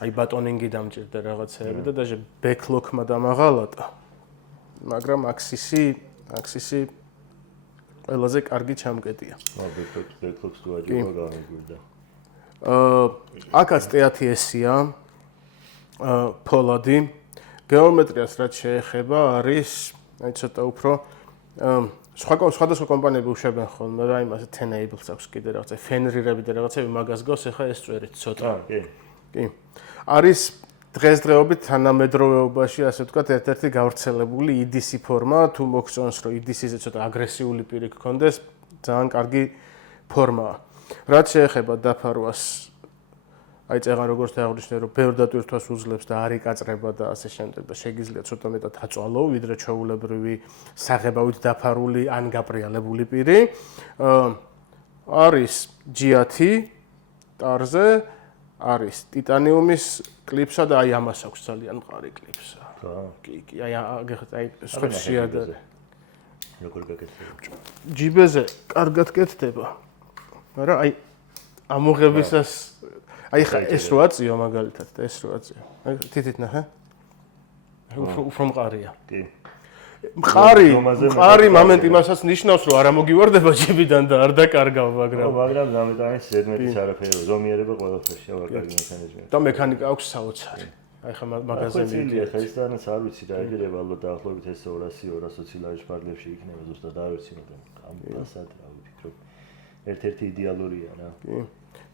აი ბატონინგი დამჭირდა რაღაცეები და даже ბექლოქმა დამაღალატა. მაგრამ აქსისი ყველაზე კარგი ჩამკეტია. ბექლოქს თუ აჯობა გამიგვირდა. აქაც TATS-ია. ფოლადი. გეომეტრიას რაც შეეხება არის აი ცოტა უფრო სხვადასხვა კომპანიები უშვებენ ხოლმე და იმას Tenables აქვს კიდე რაღაცა Fenrir-ები და რაღაცები მაგას გავს ახლა ეს წვერით ცოტა. კი. არის დღესდღეობით თანამედროვეობაში ასე ვთქვათ ერთ-ერთი გავრცელებული EDC ფორმა, თუ მოგწონს რომ EDC-ზე ცოტა აგრესიული პირი გქონდეს, ძალიან კარგი ფორმაა. რაც შეეხება დაფარვას აი წეღან როგორც აღნიშნე რომ ბევრ დატვირთვას უძლებს და არ იკაწრება და ასე შემდეგ და შეგიძლია ცოტა მეტად აწვალო ვიდრე ჩვეულებრივი საღებავით დაფარული ან გაპრიალებული პირი. არის GAT ტარზე, არის ტიტანიუმის კლიპსა და აი ამას აქვს ძალიან მყარი კლიპსა. კი, აი სხვებშია და როგორ გაკეთდება? ჯიბეზე კარგად კეთდება. მაგრამ აი ამოღებისას აი ხა ეს რო აწიო მაგალითად და ეს რო აწიო. აი თითით ნახე. უფრო მყარია. კი. მყარი მომენტ იმასაც ნიშნავს რომ არ ამოგივარდება ჯიბიდან და არ დაკარგავ, მაგრამ მაგრამ დამეტანის ზედმეტის არაფერი, ზომიერება ყველაფერში აღარ კარგი მექანიზმია. და მექანიკა აქვს საოცარი. აი ხა მაგაზე მივიდი. ახლა ეს დანაც არ ვიცი რა ეგრევა ალბათ დაახლოებით ეს 200-220 ლარის ფარგლებში იქნება ზუსტად არ ვიცი, მაგრამ ამ ფასად რა ვფიქრობ. ერთ-ერთი იდეალურია რა. კი.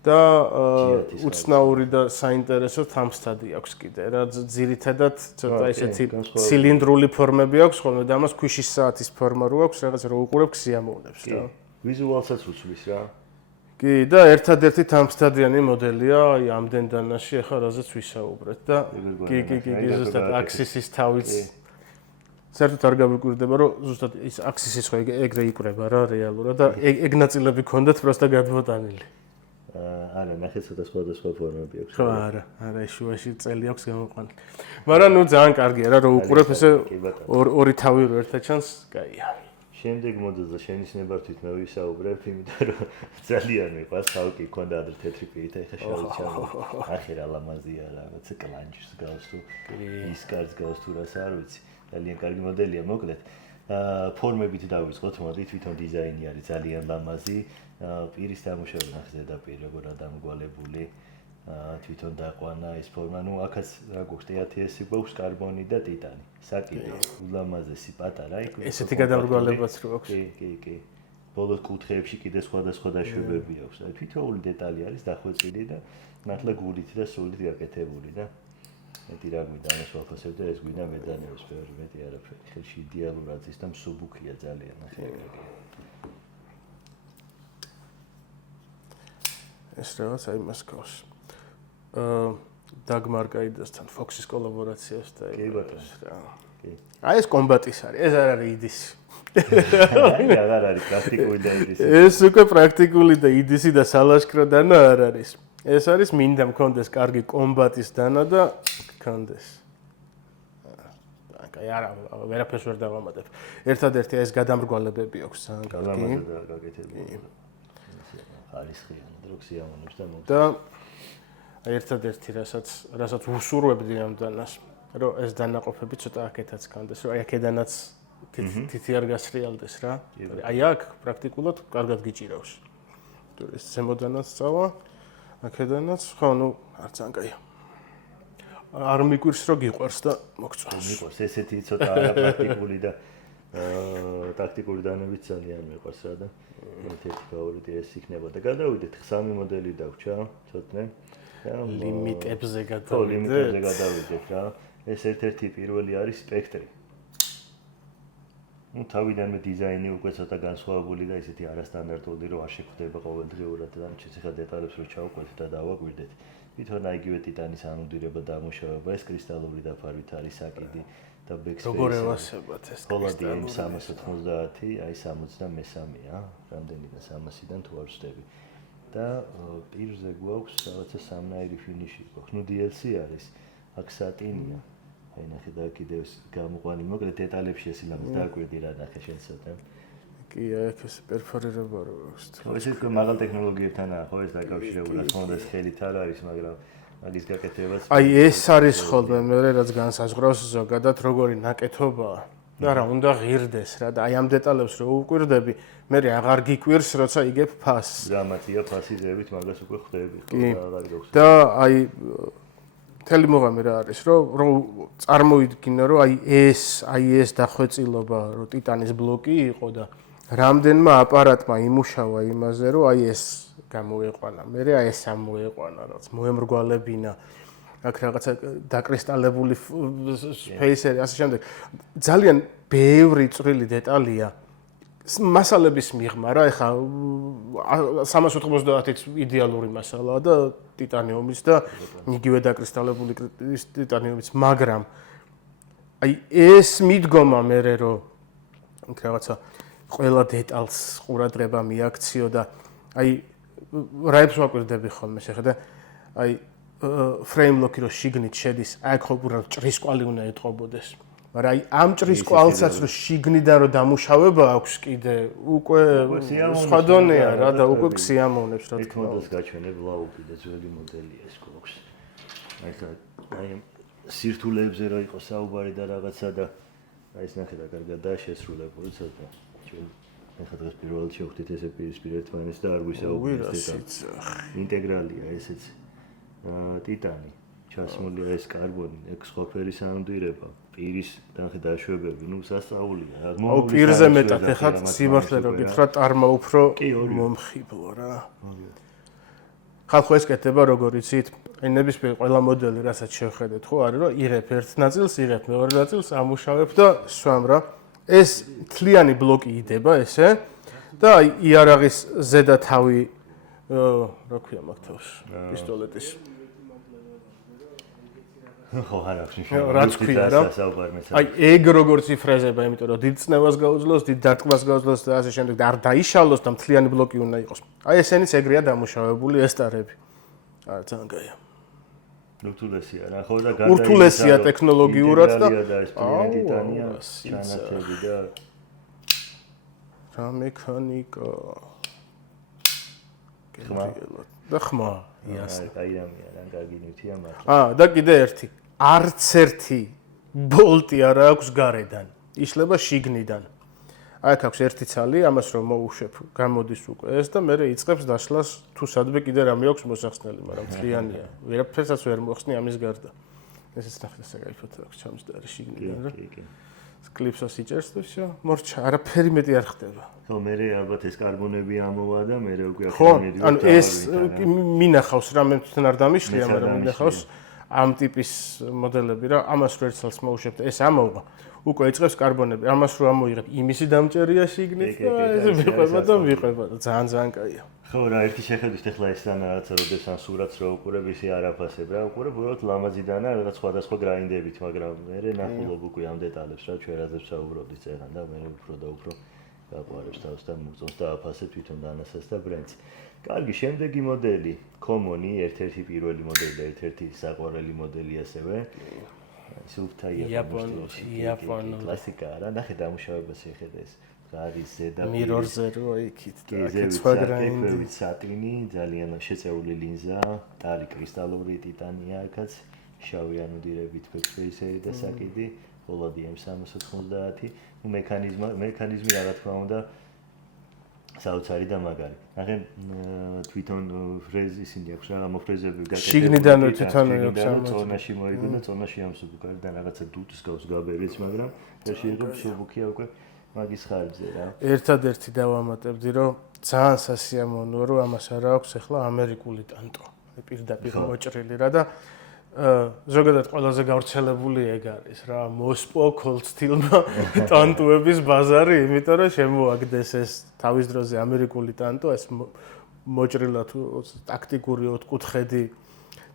და უცნაური და საინტერესო თამსთადი აქვს კიდე რა ძირითადად ცოტა ისეთი ცილინდრული ფორმები აქვს ხოლმე და ამას ქვიშის საათის ფორმა რო აქვს რაღაც რო უყურებ ქსიამოვნებს რა. ვიზუალსაც უცვლის რა. კი და ერთადერთი თამსთადიანი მოდელია აი ამდენ დანაში ახლა რაზეც ვისაუბრეთ და კი ზუსტად აქსისის თავიც საერთოდ არ გამიკვირდება რომ ზუსტად ის აქსისის ხო ეგრე იკვრება რა რეალურად და ეგ ნაწილები ქონდათ პროსტა გადმოტანილი. არა, ნახე ცოტა სხვადასხვა ფორმები აქვს. ხო, არა, შუაში წელი აქვს გამოყვანილი. მაგრამ ნუ ძალიან კარგია რა, რომ უყურებ ესე ორი თავი რო ერთად ჩანს, კაია. შემდეგ მოდელზე შენიშნებართვით მე ვისაუბრებ, იმიტომ რომ ძალიან მიყვარს, ხალხი ქონდა ადრე თეთრი პირით, ეხა შავი ჩამო. ახლა რა ლამაზია რა, როცა კლანჯს გავს თუ ის კარს გავს თუ რას არ ვიცი. ძალიან კარგი მოდელია, მოკლედ. ფორმებით დავიწყოთ, მოდი თვითონ დიზაინი არის ძალიან ლამაზი. პირის დამუშავება ნახე ზედაპირი როგორა დამგვალებული. თვითონ დაყვანა ეს ფორმა, ნუ აქაც რა გვაქვს TATS-ი გვაქვს კარბონი და ტიტანი. საკიდე ულამაზესი პატარა იქ. ესეთი გადამრგვალებაც რო აქვს. კი. ბოლოს კუთხეებში კიდე სხვადასხვა დაშვებები აქვს. თითოეული დეტალი არის დახვეწილი და მართლა გულით და სულით გაკეთებული და მეტი რა გვინდა ამას ვაფასებ და ეს გვინდა მედანეოს ბევრი მეტი არაფერი. ხელში იდეალურად ის და მსუბუქია ძალიან ახლა. ეს რაღაც აი მას გავს. დაგმარ კაიდასთან ფოქსის კოლაბორაციას და კი ბატონო. კი. აი ეს კომბატის არის, ეს არ არის იდისი. აღარ არის პრაქტიკული და იდისი. ეს უკვე პრაქტიკული და იდისი და სალაშქრო დანა არ არის. ეს არის მინდა მქონდეს კარგი კომბატის დანა და მქონდეს. აი არა, ვერაფერს ვერ დავამატებ. ერთადერთი ეს გადამრგვალებები აქვს ძალიან კარგი. გალამაზად გაკეთებული. ხარისხიანი დროქსიამონებს და და ერთადერთი რასაც უსურვებდი ამ დანას, რომ ეს დანაყოფები ცოტა აქეთაც გქონდეს, რომ აი აქედანაც თითი არ გასრიალდეს რა. აი აქ პრაქტიკულად კარგად გიჭირავს. თუ ეს ზემოდანაც წავა, აქედანაც, ხო, ნუ არ ძალიან კაია. არ მიგვირს რომ გიყვარს და მოგწონს. მიყვარს ესეთი ცოტა არაპრაქტიკული და ტაქტიკური დანებიც ძალიან მიყვარს რა და ერთ-ერთი ფავორიტი ეს იქნება და გადავიდეთ სამი მოდელი დავრჩა ცოტნე. ლიმიტებზე გადავიდეთ რა. ეს ერთ-ერთი პირველი არის სპექტრი. ნუ თავიდანვე დიზაინი უკვე ცოტა განსხვავებული და ისეთი არასტანდარტული რომ არ შეხვდება ყოველდღიურად და ციხე დეტალებს რო ჩავყვეთ და დავაკვირდეთ. თვითონ აიგივე ტიტანის ანოდირება დამუშავება, ეს კრისტალური დაფარვით არის საკიდი და ბექსპეისი. როგორ ევასებათ ეს კრისტალური 390, აი 63-ია, რამდენია 300-დან თუ არ ვწდები. და პირზე გვაქვს რაღაცა სამნაირი ფინიში გვაქვს. ნუ DLC არის, აქ სატინია. აი ნახე და კიდევ გამოყვანი, მოკლედ დეტალებში ეს იმას დააკვირდი რა ნახე შენ ცოტა. კი, აქ ეს პერფორირება რო აქვს. ეს უკვე მაღალ ტექნოლოგიებთანაა, ხო, ეს დაკავშირებული, რა თქმა უნდა, ეს ხელით არ არის, მაგრამ მაგის გაკეთებას. აი ეს არის ხოლმე მე რაც განსაზღვრავს ზოგადად როგორი ნაკეთობაა. და რა უნდა ღირდეს რა და აი ამ დეტალებს რო უკვირდები, მე აღარ გიკვირს, როცა იგებ ფასს. გამათია ფასიზებით, მაგას უკვე ხვდები, ხო, აღარ გახსოვს. და აი მთელი მოღამე რა არის, რომ წარმოიდგინო, რომ აი ეს დახვეწილობა, რომ ტიტანის ბლოკი იყო და რამდენმა აპარატმა იმუშავა იმაზე, რომ აი ეს გამოეყვანა. მე აი ეს ამოეყვანა, რაც მოემრგვალებინა. აქ რაღაცა დაკრისტალებული სპეისერი, ასე შემდეგ. ძალიან ბევრი წვრილი დეტალია. მასალების მიღმა რა, ეხა 390-იც იდეალური მასალაა და ტიტანიუმიც და იგივე დაკრისტალებული ტიტანიუმიც, მაგრამ აი ეს მიდგომა მე რომ რაღაცა ყველა დეტალს ყურადღება მიაქციო და აი რაებს ვაკვირდები ხოლმე შეხედა აი ფრეიმლოკი რო შიგნით შედის, აქ ხო უბრალოდ ჭრისკვალი უნდა ეთყობოდეს. მაგრამ აი ამ ჭრისკვალსაც რო შიგნიდან რო დამუშავება აქვს კიდე უკვე სხვა დონეა რა და უკვე ქსიამოვნებს რა თქმა უნდა. ეს გაჩვენებ ლაუპი და ძველი მოდელია ეს გვაქვს. აი სირთულეებზე რა იყო საუბარი და რაღაცა და აი ეს ნახე და კარგადაა შესრულებული ცოტა. ეხლა დღეს პირველად შევხვდით ესე პირისპირ ერთმანეთს და არ ვისაუბრეთ. ინტეგრალია ესეც. ტიტანი, ჩასმულია ეს კარბონი, ეგ სხვა ფერის ანოდირება, პირის დაშვებები, ნუ სასწაულია. აუ პირზე მეტად, ეხლა სიმართლე რო გითხრათ, არმა უფრო მომხიბლო რა. ხალხო ეს კეთდება როგორ იცით? აი ნებისმიერ ყველა მოდელი, რასაც შევხედეთ, ხო არის, რომ იღებ ერთ ნაწილს, იღებ მეორე ნაწილს, ამუშავებ და სვამ რა. ეს თლიანი ბლოკი იდება ესე და აი იარაღის ზედა თავი რა ქვია მაგ თავს? პისტოლეტის. ხო, არა აქვს რაც ქვია რა. აი ეგ როგორც იფრეზება, იმიტომ რომ დიდ წნევას გაუძლოს, დიდ დარტყმას გაუძლოს და ასე შემდეგ და არ დაიშალოს და მთლიანი ბლოკი უნდა იყოს. აი ესენიც ეგრეა დამუშავებული ეს ტარები. არა, ძალიან კაია. ურთულესია რა, ხო და ურთულესია ტექნოლოგიურად და ეს ტიტანია, ჩანათები და რა მექანიკა. და ხმა, იასნა. აი ამია რა, კარგი ნივთია მართლა. და კიდე ერთი. არც ერთი ბოლტი არ აქვს გარედან. იშლება შიგნიდან. აი აქ აქვს ერთი ცალი, ამას რომ მოუშვებ, გამოდის უკვე ეს და მე იწყებს დაშლას თუ სადმე კიდე რამე აქვს მოსახსნელი, მაგრამ მთლიანია. ვერაფერსაც ვერ მოხსნი ამის გარდა. ესეც ნახეთ საკაიფოდ აქვს ჩამსდარი შიგნიდან რა. კლიპსოს იჭერს და всё, მორჩა, არაფერი მეტი არ ხდება. ხო, მე ალბათ ეს კარბონები ამოვა და მე უკვე ხო, ანუ ეს მინახავს რა, მე თვითონ არ დამიშლია, მაგრამ მინახავს ამ ტიპის მოდელები რა, ამას რო ერთსალს მოუშვებ და ეს ამოვა, უკვე იწყებს კარბონები, ამას რო ამოიღებ, იმისი დამჭერია შიგნით და ეს მიყვება და ძალიან კაია. ხო, რა, ერთი შეხედვით ახლა ეს რაღაცა როდეს ან სურათს რო უყურებ, ისე არ აფასებ რა, უყურებ უბრალოდ ლამაზიდანაა რაღაც სხვადასხვა გრაინდებით, მაგრამ მე ნახულობ უკვე ამ დეტალებს რა, ჩვენ რაზეც ვსაუბრობდით წერან და მე უფრო და უფრო გაყვარებს თავს და მუწონს და აფასებ თვითონ დანასაც და ბრენდს. კარგი, შემდეგი მოდელი, Common-ი, ერთ-ერთი პირველი მოდელი და ერთ-ერთი საყვარელი მოდელი ასევე. სულთა იაპონური კლასიკა რა, ნახე დამუშავებას შეხედე ეს. არის ზედა მირორზე რო იქით და აქეთ სხვა გრაინდი, სატინი, ძალიან შეწეული ლინზა, ტარი კრისტალური ტიტანია, აქაც შავი ანოდირებით ფექსფეისერი და საკიდი, ხოლოდი M390. ნუ მექანიზმი რა თქმა უნდა საოცარი და მაგარი. ნახე თვითონ ფრეზი ისინი აქვს რა, მოფრეზები გაკეთებული. შიგნიდანვე თვითონ აქვს ამ წონაში მოიგო და წონაში ამსუბუქარი და რაღაცა დუტს გავს გაბერიც, მაგრამ ეს შეიძლება სუბუქია უკვე მაგის ხარჯზე რა. ერთადერთი დავამატებდი, რომ ძალიან სასიამოვნოა, რომ ამას არ აქვს ახლა ამერიკული ტანტო. პირდაპირ მოჭრილი რა და ზოგადად ყველაზე გავრცელებული ეგ არის რა, მოსპო ქოლცთილმა ტანტოების ბაზარი, იმიტომ რომ შემოაგდეს ეს თავის დროზე ამერიკული ტანტო, ეს მოჭრილად ტაქტიკური ოთხკუთხედი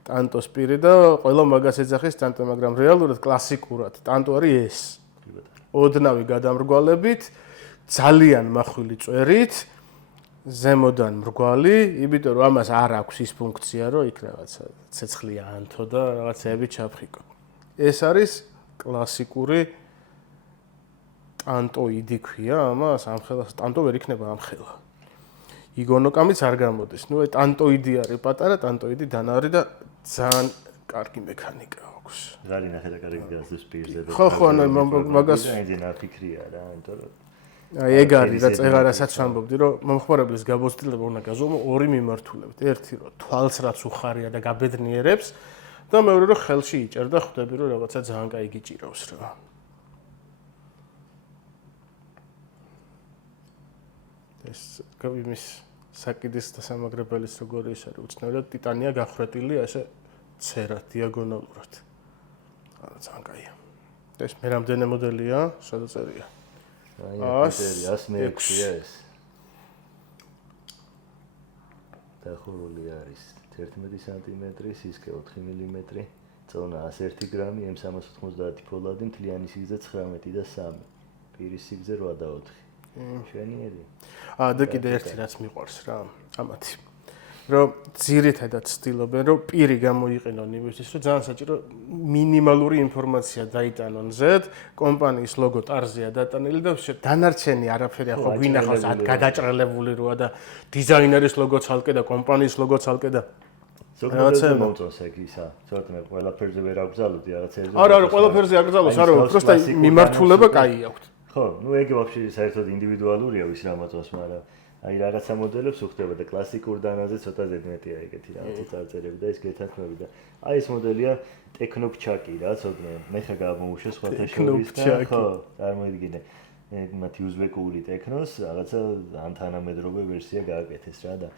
ტანტოს პირი და ყველა მაგას ეძახის ტანტო, მაგრამ რეალურად კლასიკურად ტანტო არის ეს. ოდნავი გადამრგვალებით, ძალიან მახვილი წვერით, ზემოდან მრგვალი, იმიტომ რომ ამას არ აქვს ის ფუნქცია, რომ იქ რაღაცა ცეცხლია ანთო და რაღაცეები ჩაფხიკო. ეს არის კლასიკური ტანტოიდი ქვია, ამას ამხელას ტანტო ვერ იქნება ამხელა. იგონოკამიც არ გამოდის. ნუ აი ტანტოიდი არის პატარა, ტანტოიდი დანარი და ძალიან კარგი მექანიკა. ზალი ნახე და კარგი გასდის პირზე და ხო, ანუ მაგას აიძენა ფიქრია რა, იმიტომ რომ აი ეგ არის რა წეღარასაც ვამბობდი, რომ მომხმარებლის გამოცდილება უნდა გაზომო ორი მიმართულებით. ერთი რომ თვალს რაც უხარია და გაბედნიერებს და მეორე რომ ხელში იჭერ და ხვდები რომ რაღაცა ძალიან კაი გიჭირავს რა. ეს გამის საკიდის და სამაგრებელის როგორი ის არის უცნაურად ტიტანია გახრეტილი ესე ცერა დიაგონალურად. ძალიან კაია. ეს მე რამდენი მოდელია, სადაც წერია? აი, 106-ია ეს. დახურული არის 11 სანტიმეტრი, სისქე 4 მმ, წონა 101 გრამი, M390 ფოლადი, მთლიანი სიგრძე 19 და 3. პირის სიგრძე 8 და 4. შვენიერი. და კიდე ერთი რაც მიყვარს რა, ამათი. რომ ძირითადად ცდილობენ რომ პირი გამოიყენონ იმისთვის რომ ძალიან საჭირო მინიმალური ინფორმაცია დაიტანონ ზედ კომპანიის ლოგო ტარზეა დატანილი და დანარჩენი არაფერი ახლა გვინახავს გადაჭრელებული როა და დიზაინერის ლოგო ცალკე და კომპანიის ლოგო ცალკე და ზოგადად მომწონს ეგ ისა ცოტა ყველაფერზე ვერ აგზავნოდი რაღაცეებზე არა ყველაფერზე აგზავნოს არა უბრალოდ მიმართულება კაი აქვს ხო ნუ ეგ ვაფშე საერთოდ ინდივიდუალურია ვის რა მოწონს მაგრამ აი რაღაცა მოდელებს უხდება და კლასიკურ დანაზე ცოტა ზედმეტია ეგეთი რაღაცა წარწერები და ეს გეთანხმები და აი ეს მოდელია ტექნოპჩაკი რა ცოტა მე ხა გამოვუშვა სხვათა შორის და ხო წარმოიდგინე მათი უზბეკური ტექნოს რაღაცა ან თანამედროვე ვერსია გააკეთეს რა და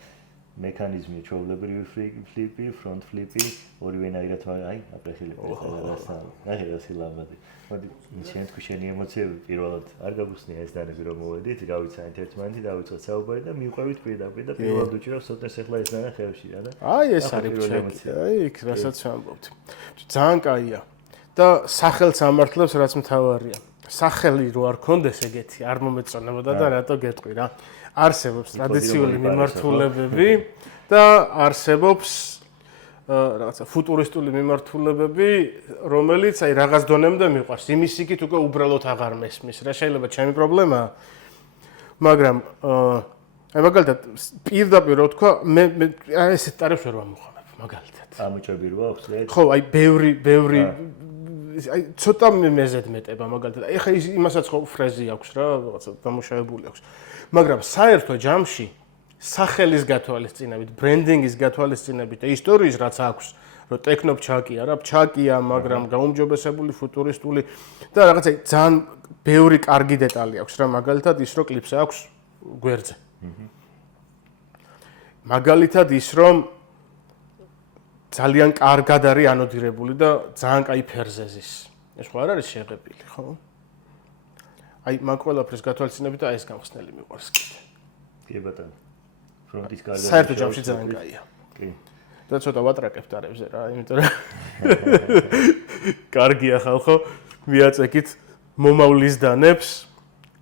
მექანიზმი ჩვეულებრივი ფლიპი, ფრონტ ფლიპი, ორივენაირად აი, აპრეხილებ ეს რა სილამაზი. მოდი, შენ თქვი შენი ემოციები პირველად არ გაგუხსნია ეს დანები რომ მოვედით, გავიცანით ერთმანეთი, დავიწყოთ საუბარი და მივყვებით პირდაპირ და პირველად უჭირავს ცოტა ახლა ეს დანა ხელში რა და აი ეს არის ჩემი, აი იქ რასაც ვამბობთ. ძალიან კაია და სახელს ამართლებს რაც მთავარია. სახელი რო არ კონდეს ეგეთი, არ მომეწონებოდა და რატო გეტყვი რა. არსებობს ტრადიციული მიმართულებები და არსებობს რაღაცა ფუტურისტული მიმართულებები, რომელიც აი რაღაც დონემდე მიყვარს. იმის იქით უკვე უბრალოდ აღარ მესმის. რა შეიძლება ჩემი პრობლემაა. მაგრამ აი მაგალითად პირდაპირ რო თქვა, მე ესეთ ტარებს ვერ ვამოხმებ მაგალითად. ამოჭები რო აქვს რა? ხო, აი ბევრი აი ცოტა მეზედ მეტება მაგალითად. აი ხა იმასაც ხო ფრეზი აქვს რა, რაღაცა დამუშავებული აქვს. მაგრამ საერთო ჯამში სახელის გათვალისწინებით, ბრენდინგის გათვალისწინებით და ისტორიის რაც აქვს, რომ ტექნო ფჩაკია რა, ფჩაკია, მაგრამ გაუმჯობესებული ფუტურისტული და რაღაცა ძალიან ბევრი კარგი დეტალი აქვს რა, მაგალითად ის რომ კლიპს აქვს გვერდზე. მაგალითად ის რომ ძალიან კარგად არის ანოდირებული და ძალიან კაი ფერზე ზის. ეს ხო არ არის შეღებილი, ხო? აი მაგ ყველაფრის გათვალისწინებით და ეს გამხსნელი მიყვარს კიდე. კი ბატონო. ფრონტის კარგად. საერთო ჯამში ძალიან კაია. კი. და ცოტა ვატრაკებ ტარებზე რა, იმიტომ რომ კარგია ხალხო, მიაწეკით მომავლის დანებს.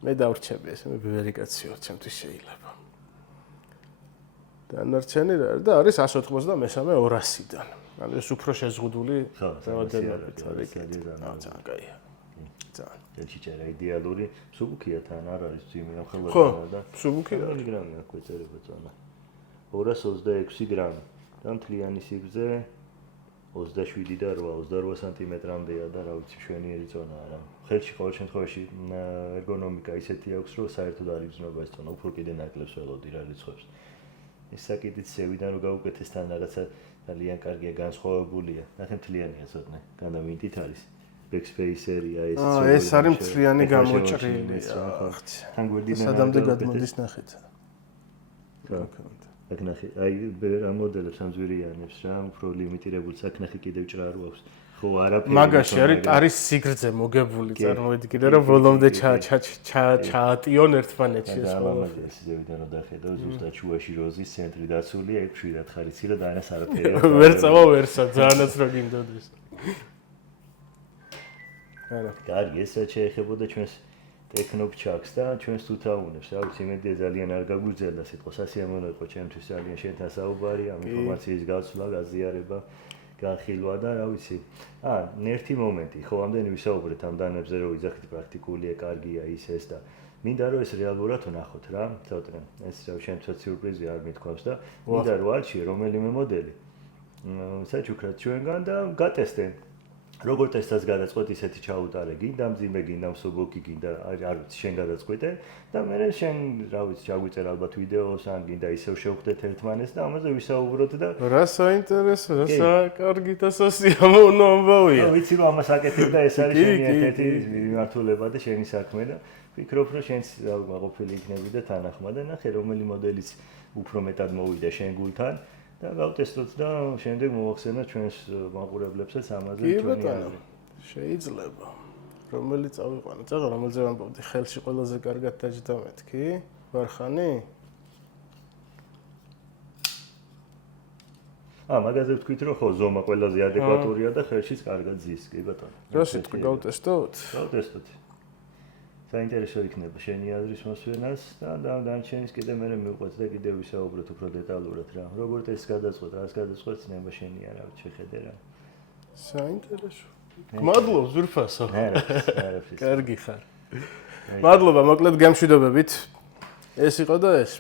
მე დავრჩები ეს, მე ბევრი კაცი ვარ, ჩემთვის შეიძლება. დანარჩენი რა და არის 183 200-დან. ანუ ეს უფრო შეზღუდული რაოდენობით არის. ძალიან კაია. ძალიან. ელჩი წერა იდეალური, სუბუქია თან არ არის ძიმი ახლა ხო, სუბუქი არის გრამი აქვს ეწერება წონა. 226 გრამი. და მთლიანი სიგრძე 27 და 8 სანტიმეტრამდეა და რა ვიცი შვენიერი წონაა რა. ხელში ყოველ შემთხვევაში ერგონომიკა ისეთი აქვს, რომ საერთოდ არ იგრძნობა ეს წონა, უფრო კიდე ნაკლებს ველოდი რა რიცხვებს. ეს საკითხიც ზევიდან რომ გაუკეთეს თან რაღაცა ძალიან კარგია განსხვავებულია. ნახე მთლიანია ცოტნე, განავინტით არის. backspace-ერია ეს. ეს არის მთლიანი გამოჭრილი. თან გვერდიდან სადამდე გადმოდის ნახეთ. აქ ნახე, აი რა მოდელებს ამზვირიანებს რა, უფრო ლიმიტირებული საკნახი კიდევ ჭრა რო აქვს. ხო, არაფერი. მაგაში არის ტარის სიგრძე მოგებული, წარმოიდგინე რომ ბოლომდე ჩაატიონ ერთმანეთში ეს ყველაფერი. ეს ზევიდან რომ დახედავ, ზუსტად შუაში როზის ცენტრი დაცული, აი ხშირად ხარიცი და დაანას არაფერი. ვერ წავა ვერსა, ძალიანაც რო გინდოდეს. არა. კარგი, ეს შეეხებოდა ჩვენს ტექნოფჩაკს და ჩვენს თუთაუნებს, რა ვიცი, იმედია ძალიან არ გაგვიძელდა სიტყვა, სასიამოვნო იყო ჩემთვის ძალიან შენთან საუბარი, ამ ინფორმაციის გაცვლა, გაზიარება, განხილვა და რა ვიცი. ერთი მომენტი, ხო, ამდენი ვისაუბრეთ ამ დანებზე, რომ ვიძახით პრაქტიკულია, კარგია ის ეს და მინდა რომ ეს რეალურად ვნახოთ რა, ცოტა. ეს შენთვისაც სიურპრიზი არ მithქვავს და მინდა რომ არჩიე რომელიმე მოდელი. საჩუქრად ჩვენგან და გატესტე. როგორ ტესტს გადაწყვეტ ისეთი ჩაუტარე, გინდა მძიმე, გინდა მსუბუქი, გინდა არ ვიცი, შენ გადაწყვეტე და მე შენ რა ვიცი, ჩაგვიწერ ალბათ ვიდეოს ან გინდა ისევ შევხვდეთ ერთმანეთს და ამაზე ვისაუბროთ და რა საინტერესო, რა კარგი და სასიამოვნო ამბავია. ვიცი რომ ამას აკეთებ და ეს არის შენი ერთ-ერთი მიმართულება და შენი საქმე და ვფიქრობ რომ შენც ყოფილი იქნები და თანახმა და ნახე რომელი მოდელიც უფრო მეტად მოვიდა შენ გულთან. და გავტესტოთ და შემდეგ მოვახსენოთ ჩვენს მაყურებლებსაც ამაზე ჩვენი აზრი. შეიძლება. რომელიც წავიყვანო, წაღა რომელზე ვამბობდი, ხელში ყველაზე კარგად დაჯდა მეთქი? ვარხანი? მაგაზე ვთქვით რომ ხო, ზომა ყველაზე ადეკვატურია და ხელშიც კარგად ზის, კი ბატონო. რა სიტყვი გავტესტოთ? გავტესტოთ. საინტერესო იქნება შენი აზრის მოსვენას და დანარჩენის კიდე მე მივყვეთ და კიდე ვისაუბროთ უფრო დეტალურად რა. როგორ ეს გადაწყვეტ, რას გადაწყვეტ, ნება შენია რა, შეხედე რა. საინტერესო. მადლობა ზურფასო. არაფერს. კარგი ხარ. მადლობა, მოკლედ გამშვიდობებით. ეს იყო და ეს.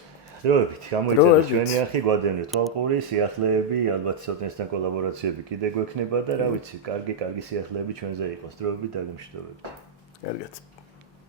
დროებით, გამოიწერეთ ჩვენი არხი, გვადევნეთ თვალყური, სიახლეები, ალბათ ცოტნესთან კოლაბორაციები კიდე გვექნება და რა ვიცი, კარგი სიახლეები ჩვენზე იყოს. დროებით დაგემშვიდობებით. კარგად.